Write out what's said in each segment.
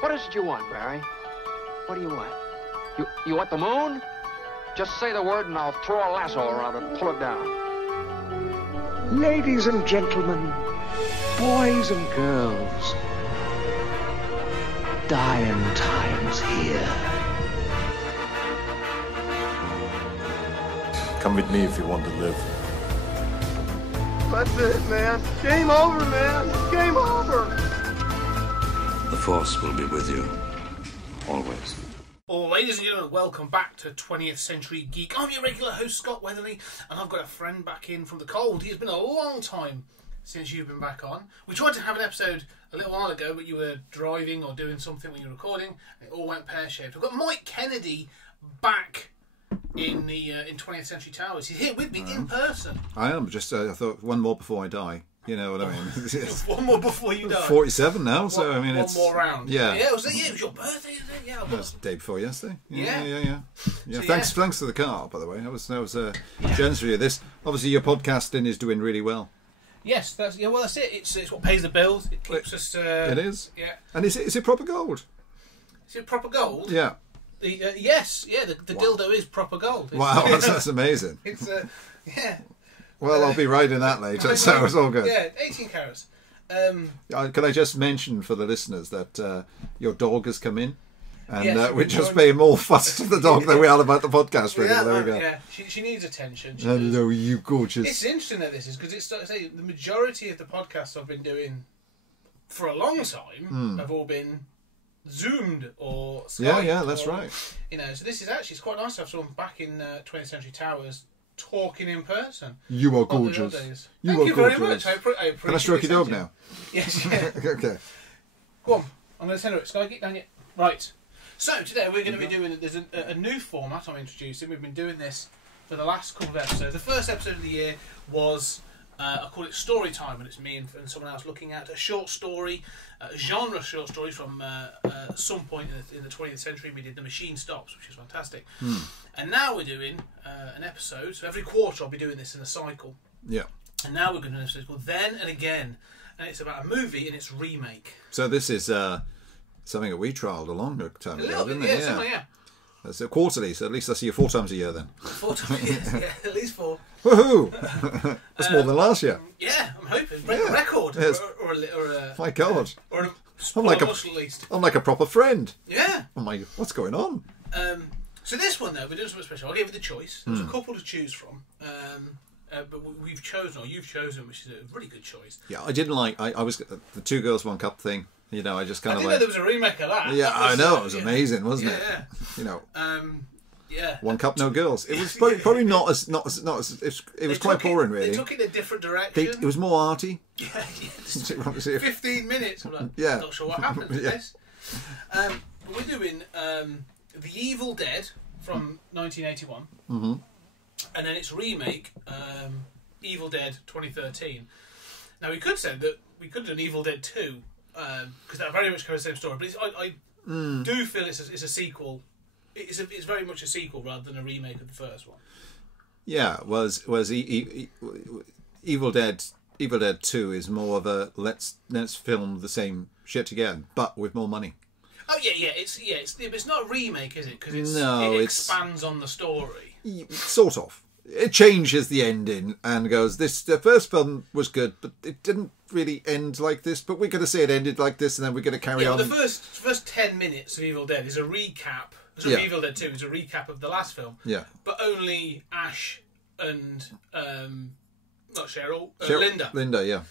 What is it you want, Barry? What do you want? You want the moon? Just say the word and I'll throw a lasso around it and pull it down. Ladies and gentlemen, boys and girls, dying times here. Come with me if you want to live. That's it, man. Game over, man. Game over. The Force will be with you, always. Well, ladies and gentlemen, welcome back to 20th Century Geek. I'm your regular host, Scott Weatherly, and I've got a friend back in from the cold. It's been a long time since you've been back on. We tried to have an episode a little while ago, but you were driving or doing something when you were recording, and it all went pear-shaped. I've got Mike Kennedy back in 20th Century Towers. He's here with me in person. I am. Just I thought one more before I die. You know what I mean? One more before you die. 47 now, so I mean, one it's more round. Yeah, it was your birthday, isn't it? Yeah, it that was the day before yesterday. Yeah. So, thanks to the car, by the way. That was generous of you. This obviously your podcasting is doing really well. Yes, that's it. It's what pays the bills. It keeps us. It is. Yeah. And is it proper gold? Is it proper gold? Yeah. Yes. Yeah. The dildo is proper gold. Wow, that's amazing. It's yeah. Well, I'll be riding that later, so it's all good. Yeah, 18 carats. Can I just mention for the listeners that your dog has come in, and yes, we're just paying more fuss to the dog than we are about the podcast. Really, yeah, there we go. Yeah, she needs attention. Hello, you gorgeous. It's interesting that this is because it's like I say the majority of the podcasts I've been doing for a long time have all been Zoomed or Skyped. Yeah, that's right. You know, so this is actually it's quite nice to have someone back in 20th Century Towers talking in person. You are gorgeous. Thank you very much. I appreciate Can I stroke your dog now? Yes. Yeah. Okay. Go on. I'm going to send her it. Sky, get down yet. Right. So today we're going to be doing. There's a new format I'm introducing. We've been doing this for the last couple of episodes. The first episode of the year was I call it Story Time, and it's me and someone else looking at a short story, a genre short story from some point in the 20th century. We did The Machine Stops, which is fantastic. And now we're doing an episode. So every quarter I'll be doing this in a cycle. Yeah. And now we're going to do an episode called Then and Again, and it's about a movie and its remake. So this is something that we trialled a long time ago, didn't it? Yeah. That's quarterly, so at least I see you 4 times a year then. 4 times, yeah, at least 4. Woohoo! That's more than last year. Yeah, I'm hoping. Break a record. Yes. Or a My God. Or a I'm like at least. I'm like a proper friend. Yeah. Oh my, what's going on? So this one, though, we're doing something special. I'll give you the choice. There's a couple to choose from. But we've chosen, or you've chosen, which is a really good choice. Yeah, I didn't like, I was, the 2 girls 1 cup thing. You know, I just kind of I didn't know there was a remake of that. Yeah, That was, I know, it was amazing, wasn't it? Yeah. You know. Yeah. 1 cup, no girls. It was probably not as it was quite boring, really. They took it in a different direction. It was more arty. Yeah. 15 minutes. I'm like, yeah. Not sure what happened to this. But we're doing The Evil Dead from 1981, and then its remake, Evil Dead 2013. Now we could say that we could do an Evil Dead 2 because that very much covers the same story, but I do feel it's a sequel. It's very much a sequel rather than a remake of the first one. Yeah, Evil Dead 2 is more of a let's film the same shit again, but with more money. Oh yeah. It's not a remake, is it? Because it expands on the story. Sort of. It changes the ending and goes, the first film was good, but it didn't really end like this, but we're going to say it ended like this, and then we're going to carry on. The first 10 minutes of Evil Dead is a recap. Evil Dead 2 is a recap of the last film. Yeah. But only Ash and, not Cheryl, Linda. Linda, yeah.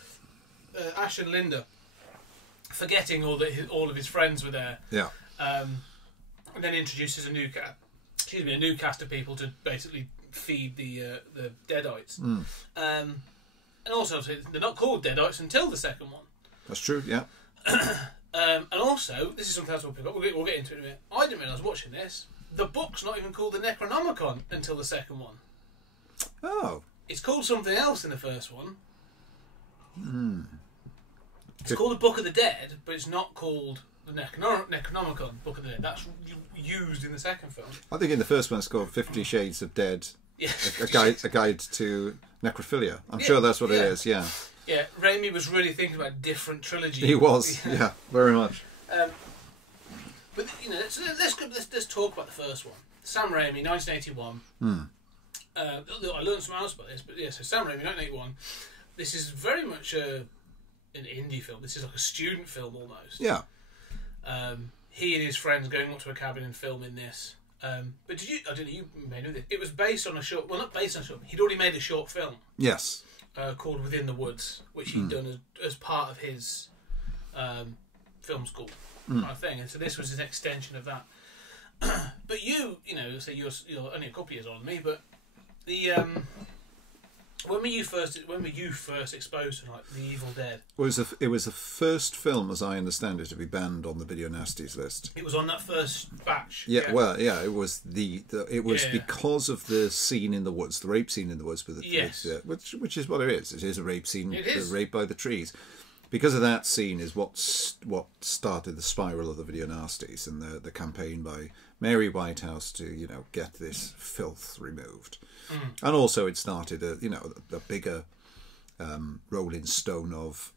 Ash and Linda, forgetting all of his friends were there. Yeah. And then introduces a new cast of people to basically feed the Deadites. And also, they're not called Deadites until the second one. That's true, yeah. And also, this is something else we'll pick up. We'll get into it in a minute. I didn't realise watching this, the book's not even called the Necronomicon until the second one. Oh. It's called something else in the first one. It's called the Book of the Dead, but it's not called the Necronomicon Book of the Dead. That's used in the second film. I think in the first one it's called 50 Shades of Dead. Yeah. A guide to necrophilia. I'm sure that's what it is, yeah. Yeah, Raimi was really thinking about different trilogies. He was, yeah, very much. let's talk about the first one. Sam Raimi, 1981. I learned some else about this, but yeah. So Sam Raimi, 1981. This is very much an indie film. This is like a student film almost. Yeah. He and his friends going up to a cabin and filming this. But did you? I don't know. You may know this. It was based on a short. Well, not based on a short. He'd already made a short film. Yes. Called Within the Woods, which he'd done as part of his film school kind of thing. And so this was an extension of that. But you know, so you're only a couple of years older than me. But the when were you first exposed to like The Evil Dead? It was the first film, as I understand it, to be banned on the Video Nasties list. It was on that first batch. Yeah, well, yeah, it was because of the scene in the woods, the rape scene in the woods with the yes, which is what it is. It is a rape scene. It is. Rape by the trees. Because of that scene is what started the spiral of the Video Nasties and the campaign by Mary Whitehouse to get this filth removed, and also it started a bigger rolling stone of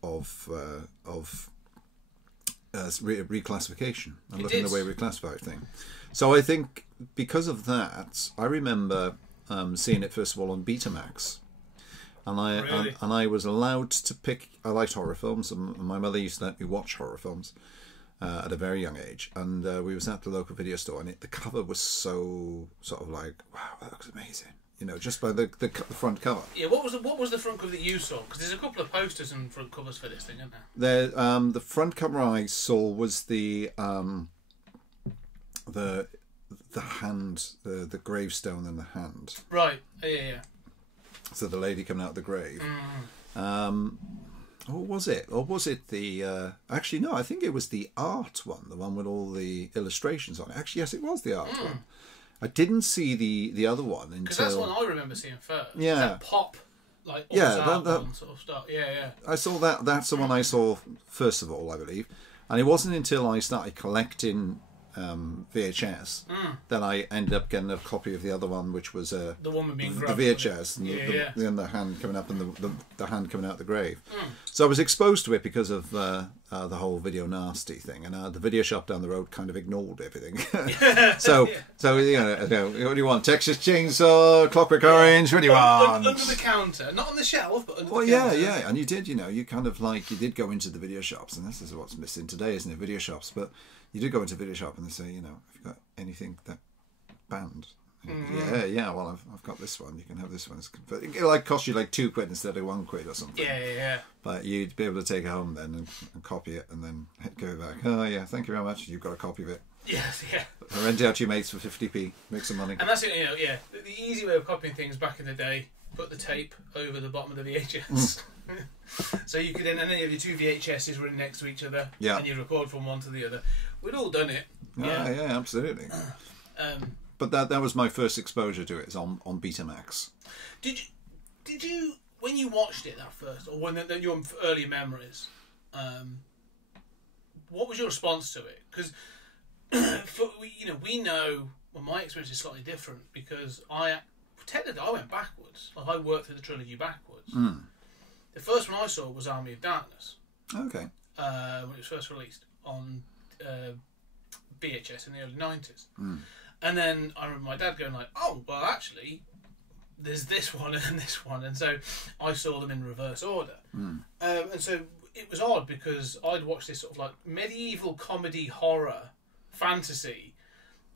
reclassification and looking at the way we classify things. So I think because of that, I remember seeing it first of all on Betamax. And I was allowed to pick. I liked horror films, and my mother used to let me watch horror films at a very young age. And we was at the local video store, and the cover was so sort of like, wow, that looks amazing. Just by the front cover. Yeah, what was the front cover that you saw? Because there's a couple of posters and front covers for this thing, isn't there? The front cover I saw was the hand, the gravestone and the hand. Right. Yeah. So the lady coming out of the grave. Or was it? Or was it the... actually, no, I think it was the art one, the one with all the illustrations on it. Actually, yes, it was the art one. I didn't see the other one until... Because that's the one I remember seeing first. Yeah. That pop, like, that one sort of stuff. Yeah. I saw that. That's the one I saw first of all, I believe. And it wasn't until I started collecting VHS that I ended up getting a copy of the other one, which was the woman being the grabbed, VHS and the hand coming up and the hand coming out the grave. So I was exposed to it because of the whole Video Nasty thing, and the video shop down the road kind of ignored everything. So what do you want? Texas Chainsaw, Clockwork Orange? What do you want? Under the counter, not on the shelf, but under the counter. Yeah, and you did, you kind of like you did go into the video shops, and this is what's missing today, isn't it? Video shops, but. You do go into a video shop and they say, have you got anything that banned? Yeah. Well, I've got this one. You can have this one. It'll like cost you like £2 instead of £1 or something. Yeah. But you'd be able to take it home then and copy it and then go back. Oh yeah, thank you very much. You've got a copy of it. Yes, yeah. Rent it out to your mates for 50p. Make some money. And that's it. The easy way of copying things back in the day: put the tape over the bottom of the VHS. So you could then have your two VHSs running next to each other, and you record from one to the other. We'd all done it. Yeah, absolutely. But that was my first exposure to it. It's on Betamax. Did you when you watched it that first, or when your early memories? What was your response to it? Because we know. Well, my experience is slightly different because I went backwards. Like I worked through the trilogy backwards. The first one I saw was Army of Darkness. Okay. When it was first released on VHS in the early 90s. And then I remember my dad going like, oh, well, actually, there's this one and this one. And so I saw them in reverse order. And so it was odd because I'd watched this sort of like medieval comedy horror fantasy.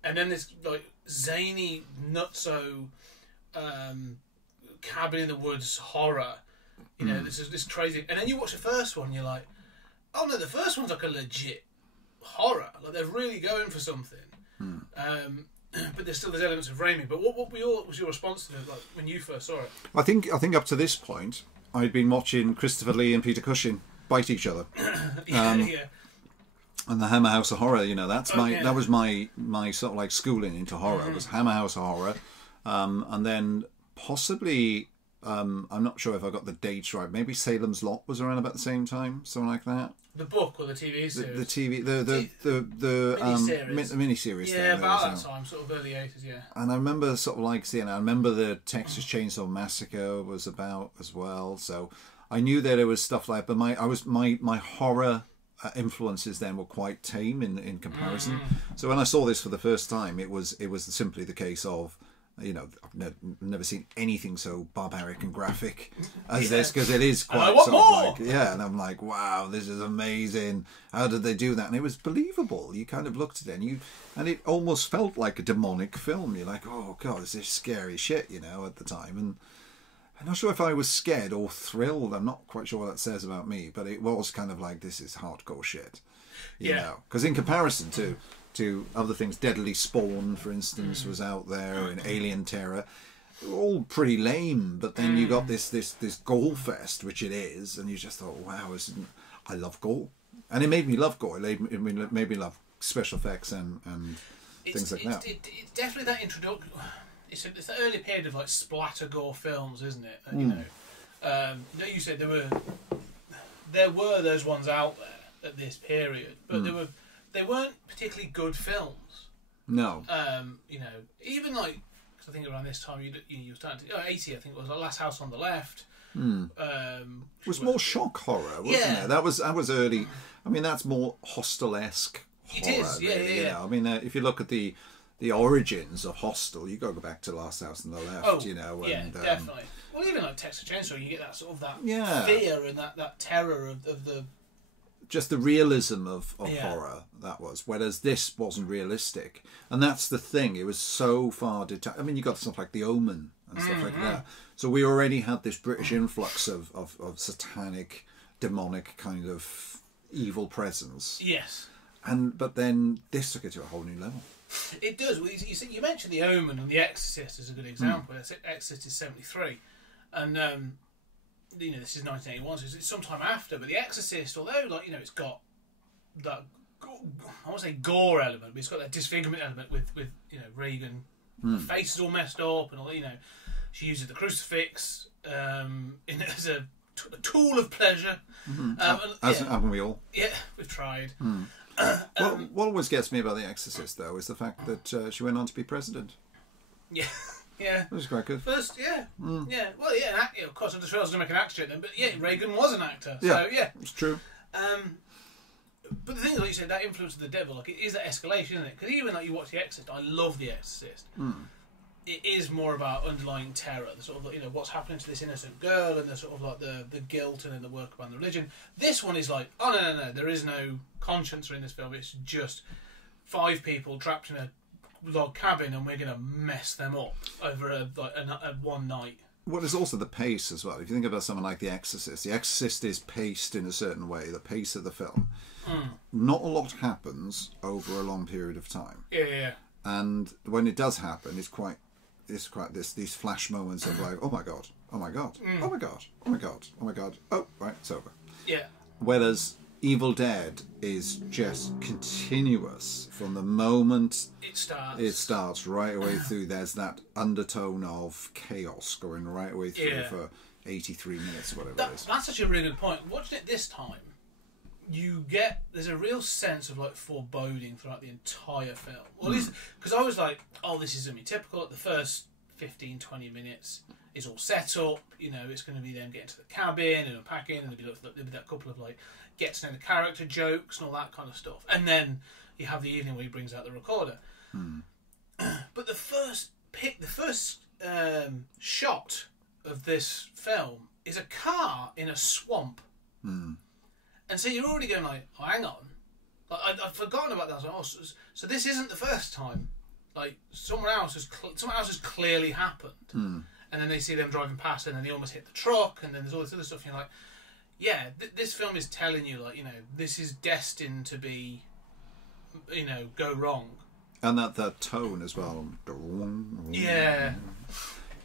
And then this like zany, nutso cabin in the woods horror. This crazy... And then you watch the first one and you're like, oh no, the first one's like a legit horror. Like they're really going for something. But there's elements of Raimi. But what was your response to it like, when you first saw it? I think up to this point, I'd been watching Christopher Lee and Peter Cushing bite each other. And the Hammer House of Horror, that was my sort of like schooling into horror. Was Hammer House of Horror. And then possibly... I'm not sure if I got the dates right. Maybe Salem's Lot was around about the same time, something like that. The book or the TV series? The miniseries. Yeah, about that time, sort of early 80s. Yeah. And I remember sort of like seeing. I remember the Texas Chainsaw Massacre was about as well. So I knew that there was stuff like. But my horror influences then were quite tame in comparison. So when I saw this for the first time, it was simply the case of, you know, I've never seen anything so barbaric and graphic as this, because it is quite want sort of more! like, yeah, and I'm like, wow, this is amazing. How did they do that? And it was believable. You kind of looked at it and it almost felt like a demonic film. You're like, oh god, this is scary shit, you know, at the time. And I'm not sure if I was scared or thrilled. I'm not quite sure what that says about me, but it was kind of like, this is hardcore shit, you know, because in comparison to other things, Deadly Spawn, for instance, was out there, and Alien Terror, all pretty lame. But then you got this gore fest, which it is, and you just thought, wow, I love gore, and it made me love gore. It made me love special effects and things like that. It's definitely that introduction. It's the early period of like splatter gore films, isn't it? And, you know, you said there were those ones out there at this period, but they weren't particularly good films. No. You know, even like, because I think around this time you were starting to 80, I think it was like Last House on the Left. It was more shock horror, wasn't it? That was early. I mean, that's more Hostel-esque horror. It is, yeah. You know? I mean, if you look at the origins of Hostel, you got to go back to Last House on the Left. You know, and, definitely. Well, even like Texas Chainsaw, you get that sort of fear and that terror of the. Just the realism of horror, that was. Whereas this wasn't realistic. And that's the thing. It was so far detached. I mean, you got stuff like The Omen and stuff like that. So we already had this British influx of satanic, demonic kind of evil presence. Yes. But then this took it to a whole new level. It does. Well, you mentioned The Omen, and The Exorcist is a good example. Exorcist is 73. And... you know, this is 1981, so it's sometime after. But The Exorcist, although, like, you know, it's got that, I won't say gore element, but it's got that disfigurement element with you know, Reagan. Her face is all messed up, and all, you know, she uses the crucifix as a tool of pleasure. Haven't we all? Yeah, we've tried. What always gets me about The Exorcist, though, is the fact that she went on to be president. Yeah. Yeah, that was quite good. First, yeah. Well, yeah, of course, I just realised I was going to make an actor then, but yeah, Reagan was an actor. So, yeah, it's true. But the thing is, like you said, that influence of the devil, like, it is that escalation, isn't it? Because even like you watch The Exorcist, I love The Exorcist. It is more about underlying terror, the sort of, you know, what's happening to this innocent girl, and the sort of like the guilt and then the work around the religion. This one is like, oh no, there is no conscience in this film. It's just 5 people trapped in a log cabin, and we're going to mess them up over a one night. Well, there's also the pace as well. If you think about something like The Exorcist is paced in a certain way, the pace of the film. Not a lot happens over a long period of time. Yeah. And when it does happen, it's quite these flash moments of like, oh my god, oh my god, oh my god, oh my god, oh my god, oh, right, it's over. Yeah. Whereas Evil Dead is just continuous from the moment it starts right away through. There's that undertone of chaos going right away through for 83 minutes, whatever it is. That's such a really good point. Watching it this time, there's a real sense of like foreboding throughout the entire film. Or at least, because I was like, oh, this is going to be typical. The first 15-20 minutes is all set up. You know, it's going to be them getting to the cabin and unpacking, and there'll be that couple of like get to know the character jokes and all that kind of stuff. And then you have the evening where he brings out the recorder. But the first shot of this film is a car in a swamp. And so you're already going like, oh, hang on. Like, I'd forgotten about that. I was like, oh, so this isn't the first time. Like, somewhere else has clearly happened. And then they see them driving past, and then they almost hit the truck, and then there's all this other stuff. And you're like, yeah, this film is telling you, like, you know, this is destined to be, you know, go wrong. And that tone as well. Yeah.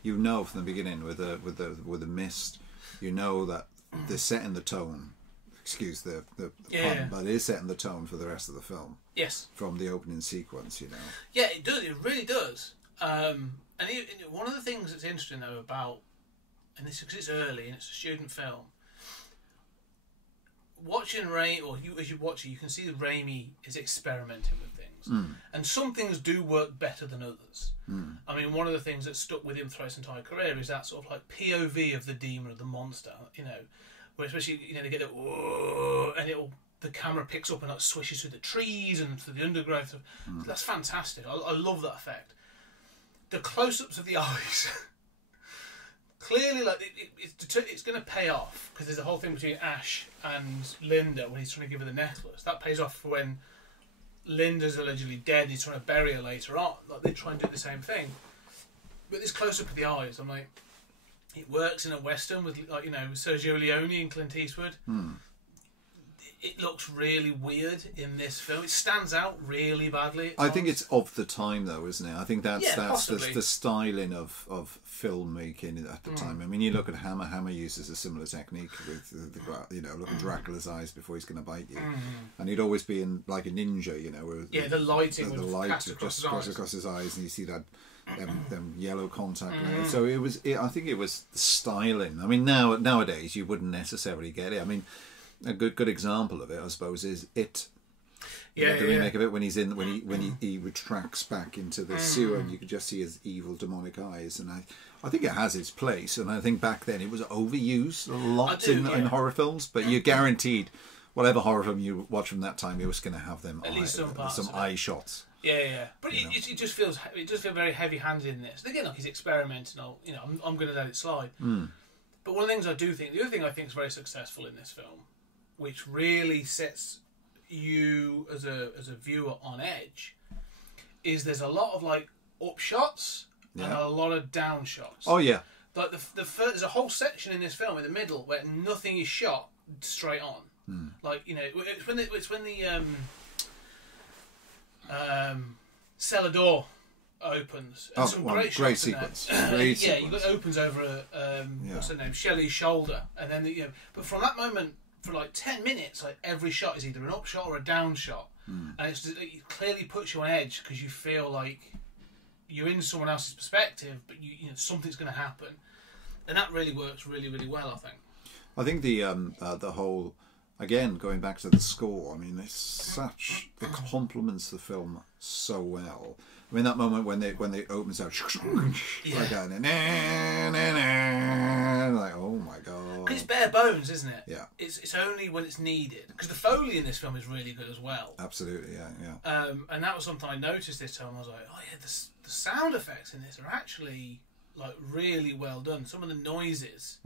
You know from the beginning with the mist, you know that they're setting the tone. Excuse the pun, but it is setting the tone for the rest of the film. Yes. From the opening sequence, you know. Yeah, it does. It really does. And one of the things that's interesting though about, and this is because it's early and it's a student film. Watching as you watch it, you can see that Raimi is experimenting with things, and some things do work better than others. I mean, one of the things that stuck with him throughout his entire career is that sort of like POV of the demon or the monster, you know, where especially, you know, they get the whoa, and the camera picks up and like swishes through the trees and through the undergrowth. That's fantastic. I love that effect. The close-ups of the eyes, clearly, like it's going to pay off because there's a whole thing between Ash and Linda when he's trying to give her the necklace. That pays off for when Linda's allegedly dead and he's trying to bury her later on. Like they try and do the same thing. But this close-up of the eyes, I'm like, it works in a Western with, like, you know, Sergio Leone and Clint Eastwood. It looks really weird in this film. It stands out really badly. I think it's of the time, though, isn't it? I think that's possibly. the styling of filmmaking at the time. I mean, you look at Hammer. Hammer uses a similar technique with look at Dracula's eyes before he's going to bite you, and he'd always be in like a ninja, you know. Where the lighting the would light cast across his eyes, and you see that them yellow contact layers. So I think it was the styling. I mean, nowadays you wouldn't necessarily get it. I mean, a good example of it, I suppose, is It. The remake of it when he retracts back into the sewer and you could just see his evil demonic eyes, and I think it has its place, and I think back then it was overused a lot in horror films, but you're guaranteed whatever horror film you watch from that time, you're just going to have them at least some eye shots. But it just feels very heavy-handed in this. And again, like he's experimenting. I'm going to let it slide. But one of the things the other thing I think is very successful in this film, which really sets you as a viewer on edge, is there's a lot of like up shots and a lot of down shots. Oh yeah. Like there's a whole section in this film in the middle where nothing is shot straight on. Like, you know, it's when the cellar door opens. And some great sequence. It opens over what's her name, Shelley's shoulder, and then but from that moment for like 10 minutes, like every shot is either an up shot or a down shot, and it clearly puts you on edge because you feel like you're in someone else's perspective, but you know something's going to happen, and that really works really, really well. I think the whole, again, going back to the score, I mean, it complements the film so well. I mean, that moment when they opens out, like that, like, oh my god! Because it's bare bones, isn't it? Yeah. It's only when it's needed. Because the Foley in this film is really good as well. Absolutely, yeah. And that was something I noticed this time. I was like, oh yeah, the sound effects in this are actually like really well done. Some of the noises,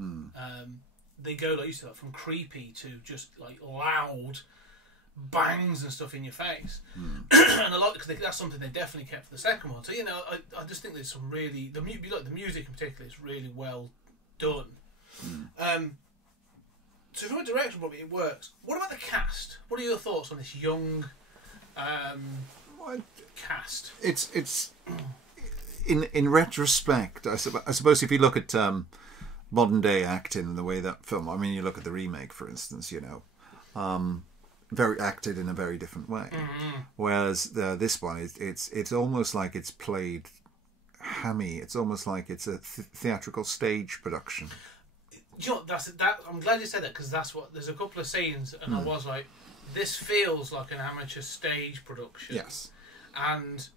they go, like you said, from creepy to just like loud bangs and stuff in your face. And a lot, because that's something they definitely kept for the second one. So I just think there's some really the music in particular is really well done. So from a direction point, it works. What about the cast? What are your thoughts on this young cast? It's in retrospect, I suppose if you look at modern day acting and the way that film, I mean, you look at the remake, for instance, very acted in a very different way. Whereas this one, it's almost like it's played hammy. It's almost like it's a theatrical stage production. You know, I'm glad you said that, because that's what. There's a couple of scenes, and I was like, this feels like an amateur stage production. Yes. And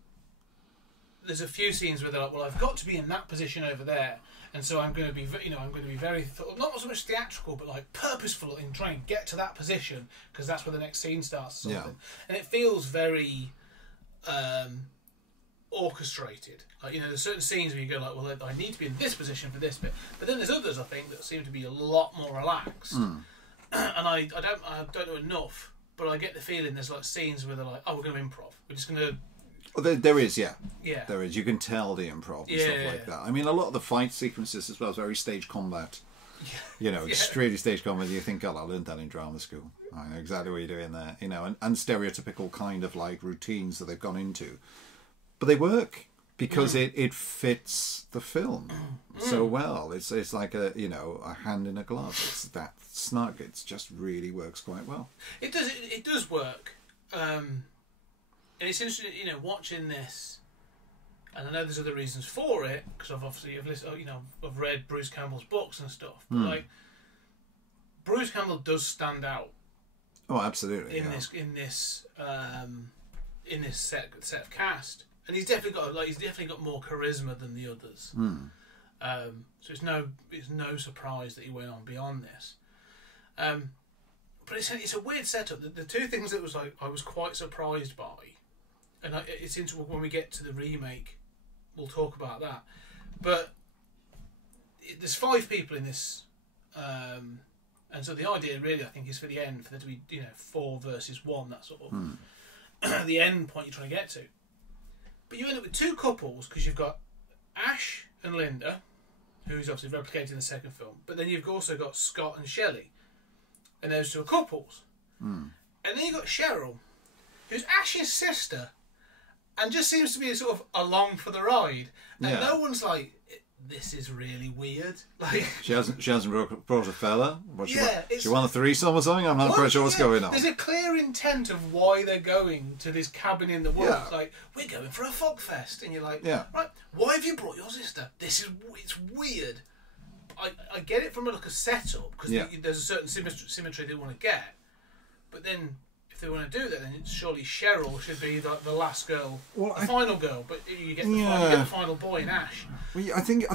there's a few scenes where they're like, well, I've got to be in that position over there, and so I'm going to be, very not so much theatrical, but like purposeful in trying to get to that position because that's where the next scene starts. Or something. And it feels very orchestrated. Like, there's certain scenes where you go like, well, I need to be in this position for this bit, but then there's others I think that seem to be a lot more relaxed. And I don't know enough, but I get the feeling there's like scenes where they're like, oh, we're going to improv. We're just going to. Well, there is, yeah. There is. You can tell the improv and stuff like that. I mean, a lot of the fight sequences as well is very stage combat. It's really stage combat. You think, God, I learned that in drama school. I know exactly what you're doing there. And stereotypical kind of like routines that they've gone into. But they work because it fits the film so well. It's like a hand in a glove. It's that snug. It just really works quite well. It does work. And it's interesting, watching this, and I know there's other reasons for it because I've read Bruce Campbell's books and stuff. But like, Bruce Campbell does stand out. Oh, absolutely. In this set of cast. And he's definitely got more charisma than the others. So it's no surprise that he went on beyond this. But it's a weird setup. The two things that was like I was quite surprised by, and it's into when we get to the remake, we'll talk about that. But there's 5 people in this, and so the idea really, I think, is for the end, for there to be 4 versus 1, that sort of the end point you're trying to get to. But you end up with 2 couples because you've got Ash and Linda, who's obviously replicated in the second film, but then you've also got Scott and Shelley, and those 2 are couples. And then you've got Cheryl, who's Ash's sister, and just seems to be sort of along for the ride. And no one's like, this is really weird. Like she hasn't brought a fella. What, yeah, she won a threesome or something. I'm not quite sure what's going on. There's a clear intent of why they're going to this cabin in the woods. Yeah. Like, we're going for a fog fest, and you're like, yeah, right? Why have you brought your sister? It's weird. I get it from a setup because there's a certain symmetry they want to get, but then if they want to do that, then surely Cheryl should be the last girl, the final girl. But you get the final boy in Ash. Well, I think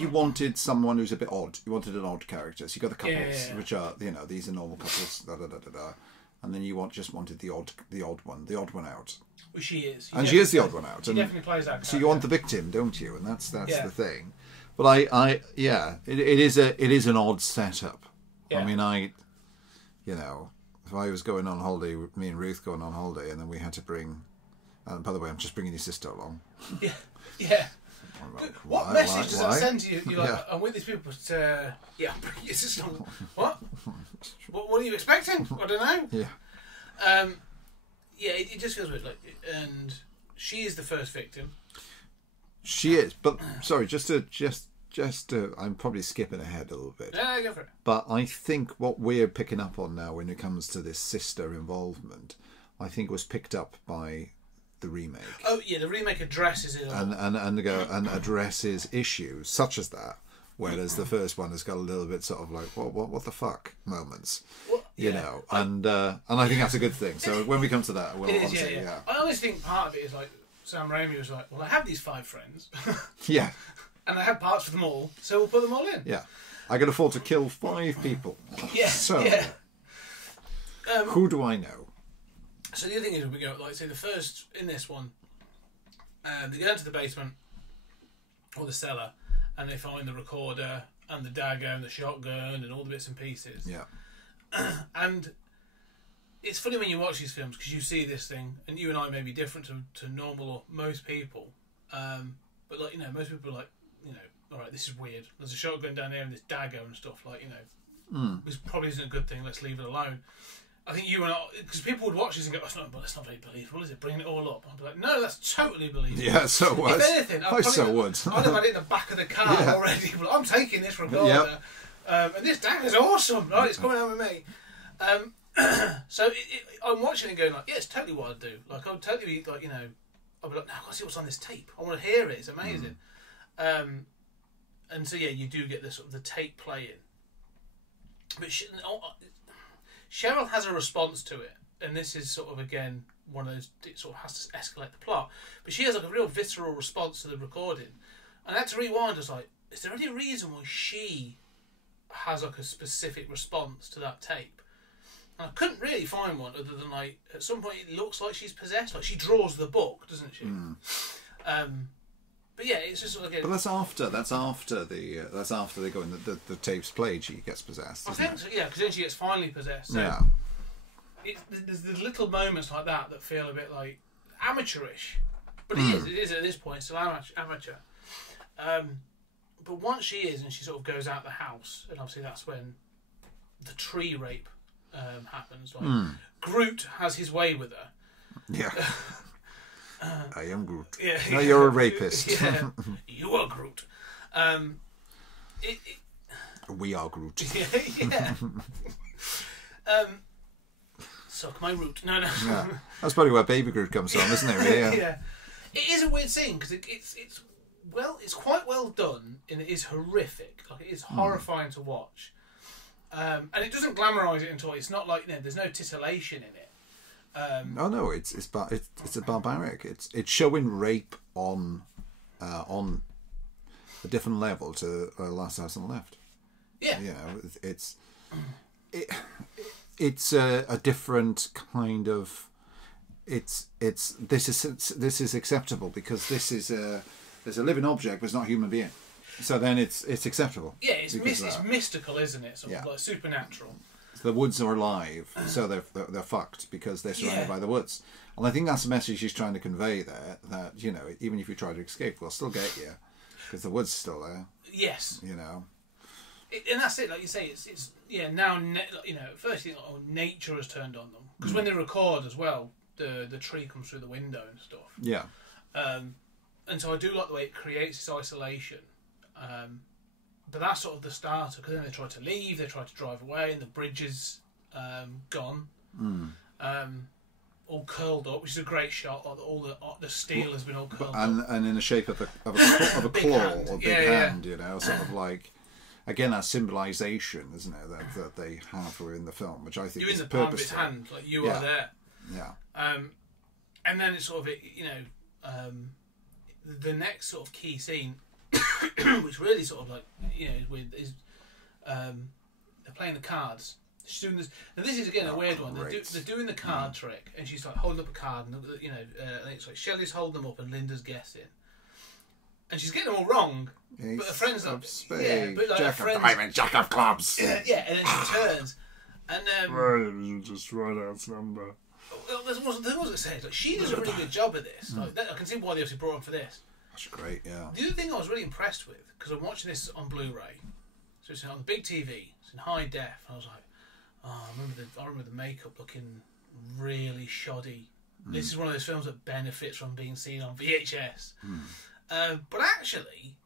you wanted someone who's a bit odd. You wanted an odd character. So you got the couples, which are these are normal couples, and then you just wanted the odd one out. Well, she is, and she is the odd one out. She definitely plays that character. So you want the victim, don't you? And that's the thing. But it is an odd setup. Yeah. I mean, if I was going on holiday, me and Ruth going on holiday, and then we had to bring. And by the way, I'm just bringing your sister along. Yeah, yeah. What message does that send to you? You're like, I'm with these people, but I'm bringing your sister along. What? What are you expecting? I don't know. Yeah. It just feels weird. Like, and she is the first victim. She is, but sorry, just to, I'm probably skipping ahead a little bit. Yeah, go for it. But I think what we're picking up on now when it comes to this sister involvement, I think was picked up by the remake. Oh yeah, the remake addresses it all. and addresses issues such as that. Whereas the first one has got a little bit sort of like what the fuck moments, and I think that's a good thing. So when we come to that, we'll obviously, I always think part of it is like Sam Raimi was like, well, I have these 5 friends, yeah, and I have parts for them all, so we'll put them all in. Yeah, I can afford to kill 5 people. Yeah, so who do I know? So the other thing is, we go say the first in this one, they go into the basement or the cellar, and they find the recorder and the dagger and the shotgun and all the bits and pieces. Yeah. And it's funny when you watch these films because you see this thing, and you and I may be different to normal or most people, but most people are like, all right, this is weird. There's a shotgun down there and this dagger and stuff. This probably isn't a good thing. Let's leave it alone. I think you and I, because people would watch this and go, that's not very believable, is it? Bringing it all up. I'd be like, no, that's totally believable. Yeah, so was. If anything, I'd have had it in the back of the car already. But I'm taking this recorder. Yep. And this dagger's awesome, right? It's coming out with me. So I'm watching it going like, it's totally what I'd do. Like, I'd totally be like, I'd be like, no, I've got to see what's on this tape. I want to hear it. It's amazing. And so, you do get the tape playing. But Cheryl has a response to it, and this is sort of, again, one of those, it sort of has to escalate the plot. But she has a real visceral response to the recording. And I had to rewind, I was like, is there any reason why she has a specific response to that tape? And I couldn't really find one other than at some point it looks like she's possessed. Like, she draws the book, doesn't she? But yeah, it's just sort of, again. But that's after they go in the tape's played. She gets possessed. I think so, yeah, because then she gets finally possessed. So yeah. There's little moments like that feel a bit like amateurish, but it is at this point still amateur. But once she is, and she sort of goes out the house, and obviously that's when the tree rape happens. Groot has his way with her. Yeah. I am Groot. Yeah, no, you're a rapist. Yeah, you are Groot. We are Groot. Yeah. Suck my root. No. Yeah. That's probably where Baby Groot comes from, isn't it? Really? Yeah. It is a weird scene because it's quite well done, and it is horrific. Like, it is horrifying to watch. And it doesn't glamorise it until it's not like there's no titillation in it. No, it's a barbaric. It's showing rape on a different level to Last House on the Left. Yeah, it's a different kind of. This is acceptable because there's a living object, but it's not a human being. So then it's acceptable. Yeah, it's mystical, isn't it? Sort of like supernatural. The woods are alive, so they're fucked because they're surrounded by the woods. And I think that's the message he's trying to convey there. That even if you try to escape, we'll still get you because the woods are still there. Yes. And that's it. Like you say, it's now first you think, oh, nature has turned on them because when they record as well, the tree comes through the window and stuff. Yeah. And so I do like the way it creates this isolation. But that's sort of the starter because then they try to leave, they try to drive away, and the bridge is gone, all curled up, which is a great shot. Like all the steel has been all curled up, and in the shape of a claw or big hand, sort of like. Again, that symbolisation, isn't it, that they have within the film, which I think you're is in the palm of purposeful. his hand, like you are there. Yeah. And then it's sort of the next sort of key scene, which really sort of like is they're playing the cards. She's doing this, and this is again a weird one. They're doing the card trick, and she's like holding up a card, and I think it's like Shelley's holding them up, and Linda's guessing. And she's getting them all wrong, but her friend's like, Jack of clubs. Yeah, and then she turns, and just right out number. Well, there wasn't said. Like, she does a really good job at this. Like, I can see why they obviously brought her for this. That's great, yeah. The other thing I was really impressed with, because I'm watching this on Blu-ray, so it's on the big TV, it's in high def, and I was like, I remember the makeup looking really shoddy. This is one of those films that benefits from being seen on VHS. But actually,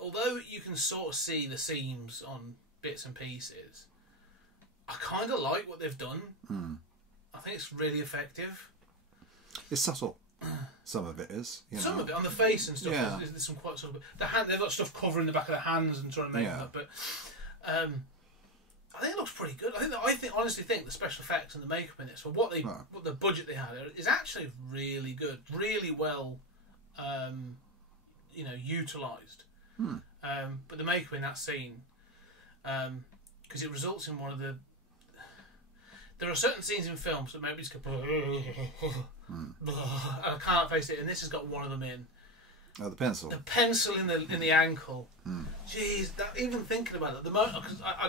although you can sort of see the seams on bits and pieces, I kind of like what they've done. I think it's really effective. It's subtle. Some of it is. Some of it on the face and stuff. Yeah. There's some quite sort of the hand. They've got stuff covering the back of their hands and trying to make them up. But I think it looks pretty good. I honestly think the special effects and the makeup in this, for what the budget they had, is actually really good. Really well. Utilised. But the makeup in that scene, because it results in one of the. There are certain scenes in films that maybe just go, and I can't face it, and this has got one of them in. Oh, the pencil. The pencil in the ankle. Jeez, even thinking about it, the moment,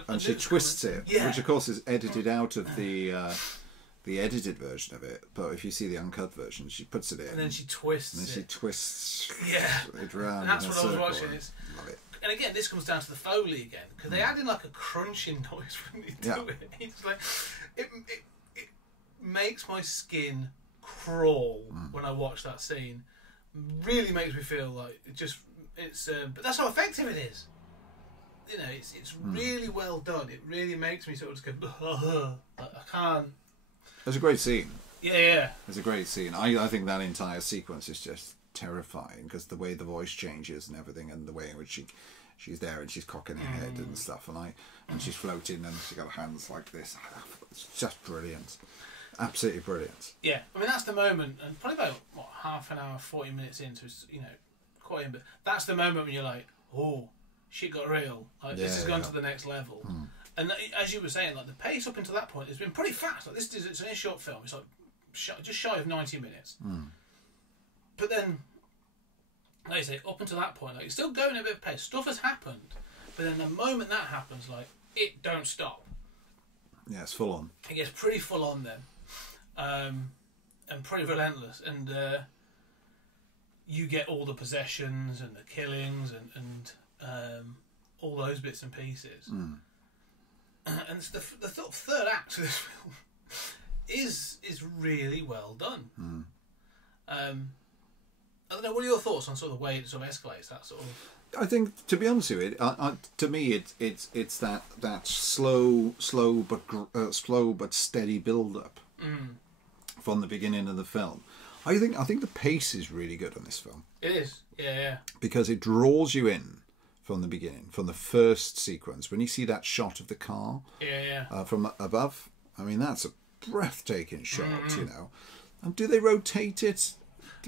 and she twists it, which of course is edited out of the edited version of it. But if you see the uncut version, she puts it in, and then she twists. It around. And that's what I was watching. Love it. And again, this comes down to the Foley again, because they add in like a crunching noise when they do it. It's like it makes my skin crawl when I watch that scene. Really makes me feel like but that's how effective it is. It's really well done. It really makes me sort of just go, I can't. It's a great scene. Yeah. It's a great scene. I think that entire sequence is just terrifying because the way the voice changes and everything, and the way in which she's there and she's cocking her head and stuff, and she's floating and she's got her hands like this. It's just brilliant. Absolutely brilliant. Yeah, I mean that's the moment, and probably about half an hour, 40 minutes into quite in, but that's the moment when you're like, oh, shit got real. Like this has gone to the next level. And as you were saying, like the pace up until that point has been pretty fast. Like it's a short film. It's like just shy of 90 minutes. But then, like you say, up until that point, like it's still going at a bit of pace. Stuff has happened, but then the moment that happens, like it don't stop. Yeah, it's full on. It gets pretty full on then. And pretty relentless, and you get all the possessions and the killings and all those bits and pieces. And the sort of third act of this film is really well done. I don't know. What are your thoughts on sort of the way it sort of escalates? That sort of. I think, to be honest with you, to me, it's that slow but steady build up. From the beginning of the film. I think the pace is really good on this film. It is, yeah. Because it draws you in from the beginning, from the first sequence. When you see that shot of the car from above, I mean, that's a breathtaking shot, And do they rotate it?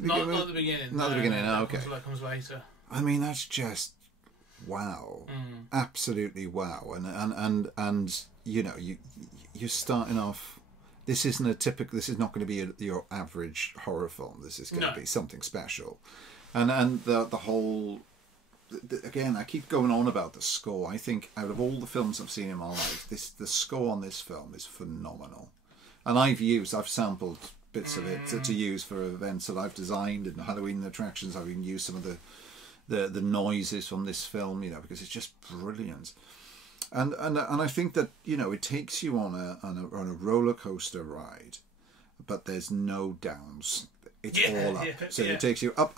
Not at the beginning. Not at the beginning, okay. That comes later. I mean, that's just wow. Absolutely wow. And you're starting off. This isn't a typical. This is not going to be your average horror film. This is going to be something special, and the whole. Again, I keep going on about the score. I think out of all the films I've seen in my life, the score on this film is phenomenal, and I've sampled bits of it to use for events that I've designed and Halloween attractions. I've even used some of the noises from this film, because it's just brilliant. And I think that it takes you on a roller coaster ride, but there's no downs. It's all up. So it takes you up,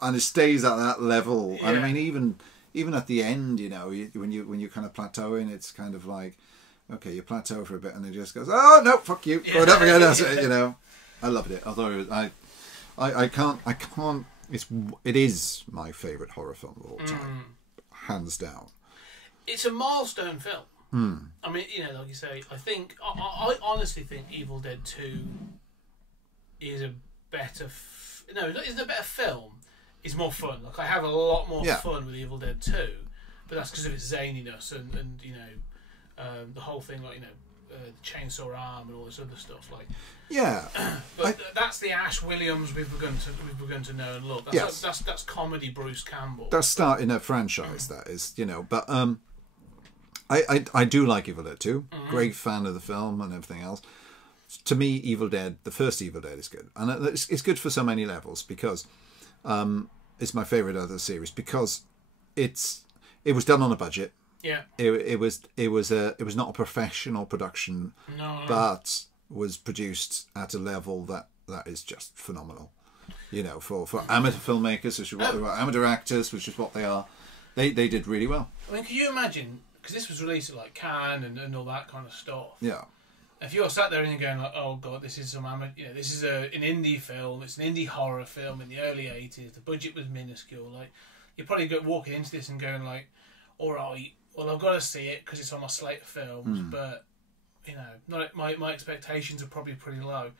and it stays at that level. Yeah. And I mean, even at the end, when you kind of plateauing, it's kind of like, okay, you plateau for a bit, and it just goes, oh no, fuck you, go up again. I loved it. Although I can't. It is my favourite horror film of all time, hands down. It's a milestone film. I mean, like you say, I honestly think Evil Dead 2 is a better... isn't a better film. It's more fun. Like, I have a lot more fun with Evil Dead 2, but that's because of its zaniness and the whole thing, like, the chainsaw arm and all this other stuff. Like, but that's the Ash Williams we've begun to know and love. That's comedy Bruce Campbell. That's starting a franchise, that is, But I do like Evil Dead 2. Great fan of the film and everything else. To me, Evil Dead, the first Evil Dead is good. And it's good for so many levels because it's my favourite of the series because it was done on a budget. Yeah. It was not a professional production, but was produced at a level that is just phenomenal. For amateur filmmakers, which is what they are, amateur actors, which is what they are, they did really well. I mean, can you imagine? Because this was released at like Cannes and all that kind of stuff. Yeah. If you're sat there and you're going like, oh god, this is some this is an indie film. It's an indie horror film in the early '80s. The budget was minuscule. Like, you're probably walking into this and going like, all right, well, I've got to see it because it's on my slate of films. But not my expectations are probably pretty low.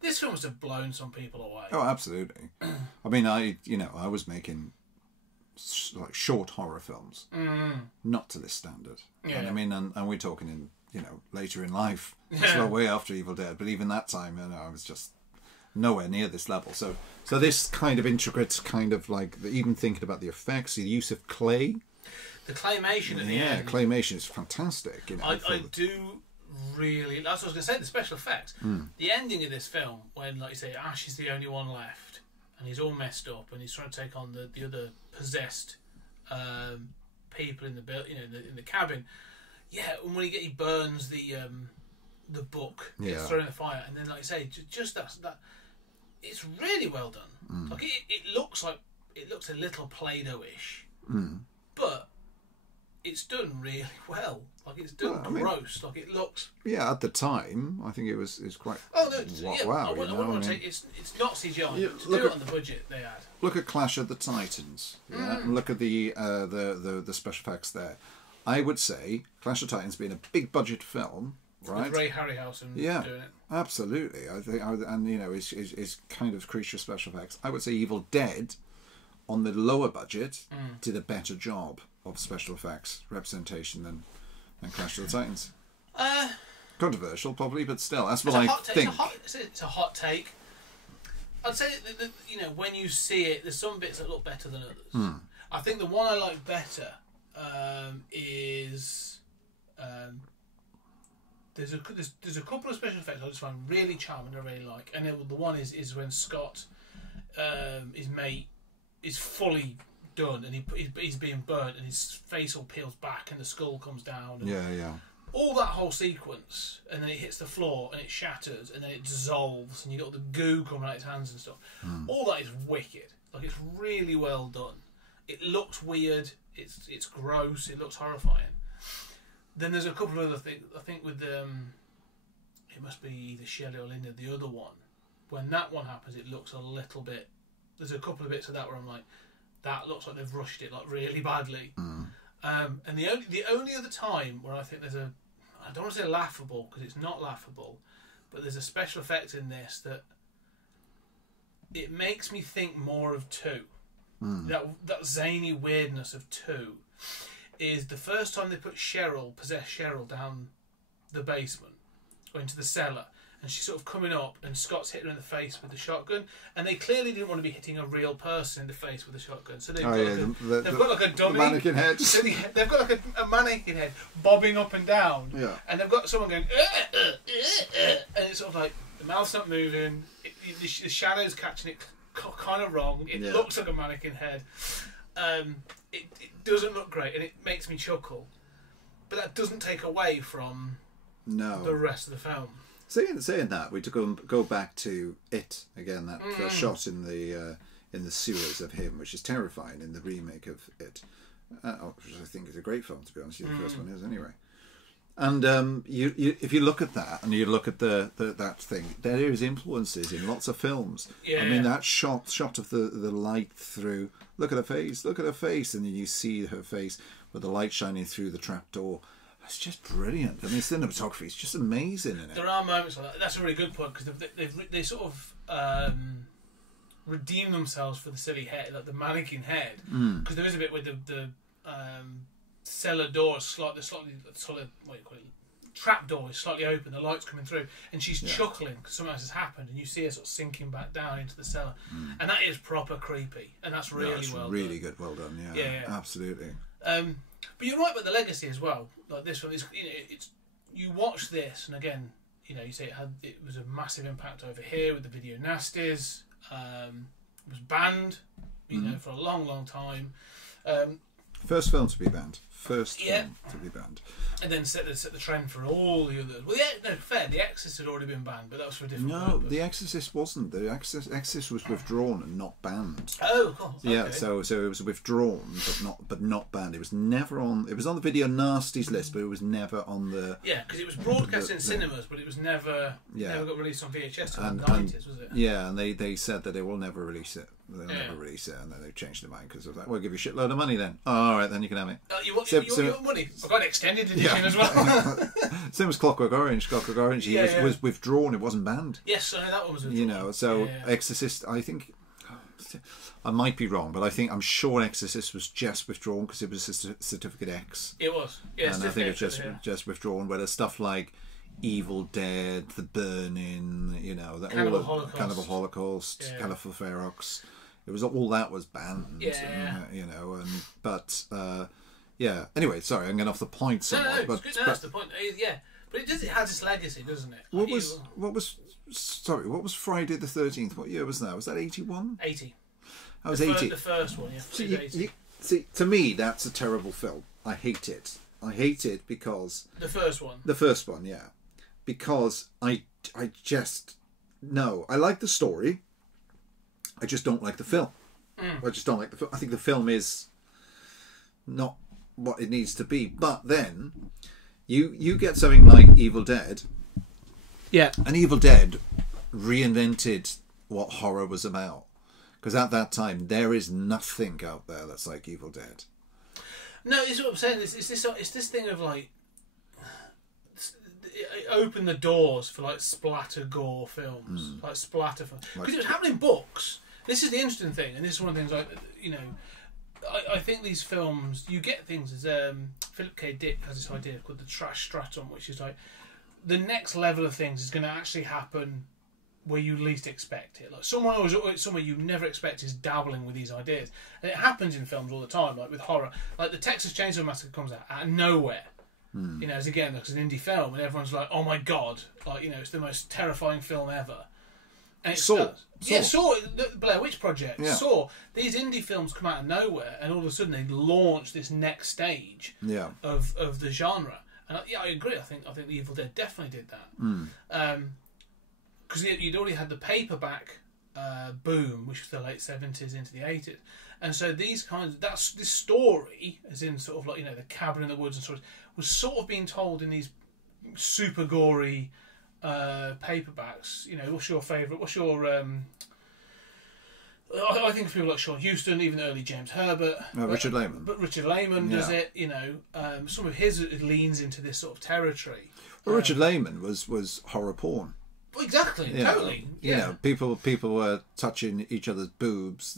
This film must have blown some people away. Oh, absolutely. I mean, I was making like short horror films, not to this standard. Yeah. And I mean, and we're talking in later in life, well, way after Evil Dead. But even that time, I was just nowhere near this level. So this kind of intricate, kind of like even thinking about the effects, the use of clay, the claymation at the end. Yeah, claymation is fantastic. I do really. That's what I was going to say. The special effects, the ending of this film, when, like you say, Ash is the only one left, and he's all messed up, and he's trying to take on the other possessed people in the in the cabin. Yeah, and when he burns the book, gets thrown in the fire, and then, like you say, just that it's really well done. Like it looks a little Play-Doh-ish, but it's done really well. Like, it's done gross. Like, it looks. Yeah, at the time, I think it was quite. Oh no! Wow! I wouldn't say it's not CGI. Yeah, to do it on the budget they had. Look at Clash of the Titans. Yeah, and look at the special effects there. I would say Clash of Titans being a big budget film, right? With Ray Harryhausen doing it. Absolutely. I think, and his kind of creature special effects. I would say Evil Dead, on the lower budget, did a better job of special effects representation than Clash of the Titans. Controversial, probably, but still, that's what I think. It's a hot take. I'd say that when you see it, there's some bits that look better than others. I think the one I like better is there's a couple of special effects I just find really charming. I really like, and the one is when Scott, his mate, is fully done, and he's being burnt, and his face all peels back, and the skull comes down. And all that whole sequence, and then it hits the floor, and it shatters, and then it dissolves, and you got the goo coming out his hands and stuff. All that is wicked. Like, it's really well done. It looks weird. It's gross. It looks horrifying. Then there's a couple of other things. I think with it must be either Shelley or Linda, the other one. When that one happens, it looks a little bit. There's a couple of bits of that where I'm like, that looks like they've rushed it like really badly. And the only other time where I think there's I don't want to say laughable because it's not laughable, but there's a special effect in this that it makes me think more of 2. That zany weirdness of 2 is the first time they put possessed Cheryl down the basement or into the cellar, and she's sort of coming up, and Scott's hitting her in the face with the shotgun, and they clearly didn't want to be hitting a real person in the face with a shotgun, so they've got like a dummy, the mannequin head. so they've got like a mannequin head bobbing up and down, and they've got someone going, and it's sort of like the mouth's not moving, the shadow's catching it kind of wrong. It looks like a mannequin head. It doesn't look great, and it makes me chuckle, but that doesn't take away from the rest of the film. Saying that, we go back to It again. That first shot in the sewers of him, which is terrifying in the remake of It, which I think is a great film, to be honest. The first one is anyway. And if you look at that and you look at that thing, there is influences in lots of films. Yeah. I mean, that shot of the light through. Look at her face, and then you see her face with the light shining through the trapdoor. It's just brilliant. I mean, cinematography is just amazing in it. There are moments like that. That's a really good point, because they sort of redeem themselves for the silly head, like the mannequin head. Because there is a bit with the cellar door, the slightly what do you call it? Trap door is slightly open. The light's coming through, and she's chuckling because something else has happened, and you see her sort of sinking back down into the cellar, and that is proper creepy, and that's really well really done. good, well done. Yeah, absolutely. But you're right about the legacy as well. Like this one, it's you watch this, and again, you say it was a massive impact over here with the Video Nasties. It was banned, for a long time. First film to be banned. And then set the trend for all the others. Well, The Exorcist had already been banned, but that was for a different purpose. The Exorcist wasn't. The Exorcist was withdrawn and not banned. Oh, cool. Okay. Yeah, so it was withdrawn but not banned. It was never on. It was on the Video Nasties list, but it was never on the. Yeah, because it was broadcast in cinemas, but it was never got released on VHS until the 90s, was it? Yeah, and they said that they will never release it. They'll never release it, and then they've changed their mind because of that. We'll give you a shitload of money then. Oh, all right, then you can have it. You want money? I've got an extended edition as well. Same as Clockwork Orange. Clockwork Orange was withdrawn. It wasn't banned. Yes, I know that one was withdrawn. Exorcist, I think, I might be wrong, but I'm sure Exorcist was just withdrawn because it was a Certificate X. It was, yes. And I think it's just withdrawn. Whereas stuff like Evil Dead, The Burning, Cannibal Holocaust, California Ferox. It was all that was banned. Anyway, sorry, I'm getting off the point somewhat. No, that's the point. But it has its legacy, doesn't it? What was Friday the 13th? What year was that? Was that 81? 80. I was 80. The first one, yeah. See, to me, that's a terrible film. I hate it. Because the first one. The first one, yeah. Because I just I like the story. I just don't like the film. I just don't like the film. I think the film is not what it needs to be. But then you get something like Evil Dead. Yeah. And Evil Dead reinvented what horror was about. Because at that time, there is nothing out there that's like Evil Dead. No, it's what I'm saying. It's this thing of like, it opened the doors for like splatter gore films, like splatter films, because it was happening in books. This is the interesting thing, and this is one of the things I think these films, you get things as Philip K. Dick has this idea called the trash stratum, which is like the next level of things is going to actually happen where you least expect it. Like someone you never expect is dabbling with these ideas, and it happens in films all the time, like with horror. Like the Texas Chainsaw Massacre comes out of nowhere. It's an indie film, and everyone's like, "Oh my god!" Like it's the most terrifying film ever. And it's Saw, the Blair Witch Project. Yeah. Saw. These indie films come out of nowhere, and all of a sudden they launch this next stage of the genre. And I agree. I think the Evil Dead definitely did that. Because you'd already had the paperback boom, which was the late 70s into the 80s, and so this story, as in sort of like the cabin in the woods and stories, was sort of being told in these super gory paperbacks. What's your favourite? What's your I think people like Sean Houston, even early James Herbert, Richard Lehman. But Richard Lehman does it. Some of his leans into this sort of territory. Well, Richard Lehman was horror porn. Exactly, totally. People were touching each other's boobs.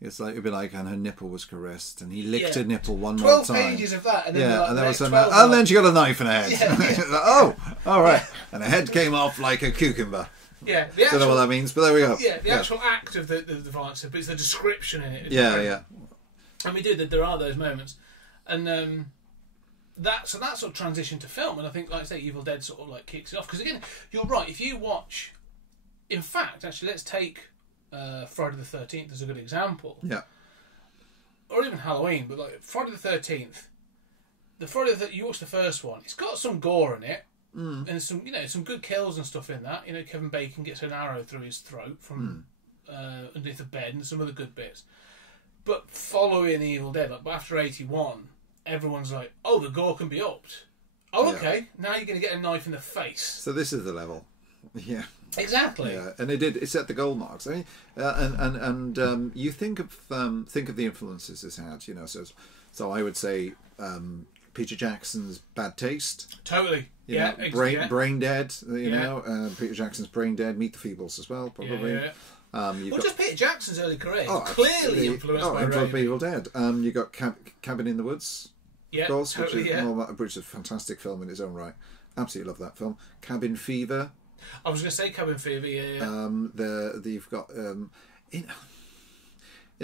It's like it'd be like, and her nipple was caressed, and he licked Yeah. her nipple one 12 more time. pages of that, and then Yeah, like, and the there was next some, 12 and more. then she got a knife in her head. Yeah, yeah. Like, oh, all right, and her head came off like a cucumber. Yeah, the Don't actual, know what that means, but there we go. yeah, the actual act of the violence, but it's the description in it. It's Yeah, brilliant. yeah. And we do that. There are those moments, and that sort of transition to film. And I think, like I say, Evil Dead sort of like kicks it off. Because again, you're right. If you watch, in fact, actually, let's take Friday the 13th as a good example, Yeah. or even Halloween. But like Friday the 13th, you watch the first one. It's got some gore in it, and some good kills and stuff in that. Kevin Bacon gets an arrow through his throat from underneath the bed, and some other good bits. But following Evil Dead, like after 81, everyone's like, "Oh, the gore can be upped." Oh, okay. Now you're going to get a knife in the face. So this is the level. Yeah. Exactly. Yeah, and it set the goal marks. I mean, and you think of the influences this had. So I would say Peter Jackson's Bad Taste. Totally. Yeah. Brain Dead. Peter Jackson's Brain Dead. Meet the Feebles as well, probably. Yeah. Just Peter Jackson's early career. Clearly influenced by Evil Dead. You got Cabin in the Woods. Yeah, of course, totally, which is a fantastic film in its own right. Absolutely love that film. Cabin Fever. I was going to say Cabin Fever, yeah. You've got in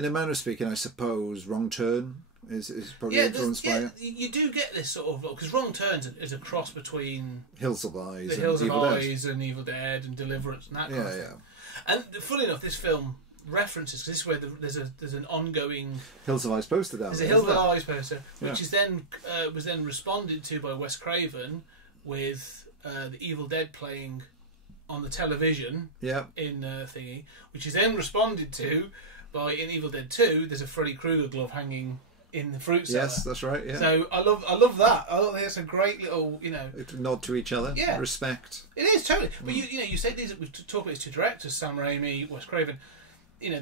a manner of speaking, I suppose, Wrong Turn is probably influenced by it. You do get this sort of, because Wrong Turn is a cross between Hills of Eyes, The Hills of Eyes and Evil Dead and Deliverance and that kind of thing. And funnily enough, this film references, because this is where there's an ongoing Hills of Eyes poster down there. there. There's a Hills of Eyes poster, which Yeah. is then was then responded to by Wes Craven with the Evil Dead playing on the television in thingy, which is then responded to by in Evil Dead 2. There's a Freddy Krueger glove hanging in the fruit cellar. Yes, that's right. Yeah. So I love that. I think it's a great little nod to each other. Yeah. Respect. It is totally. But you said these. We've talked about these two directors, Sam Raimi, Wes Craven.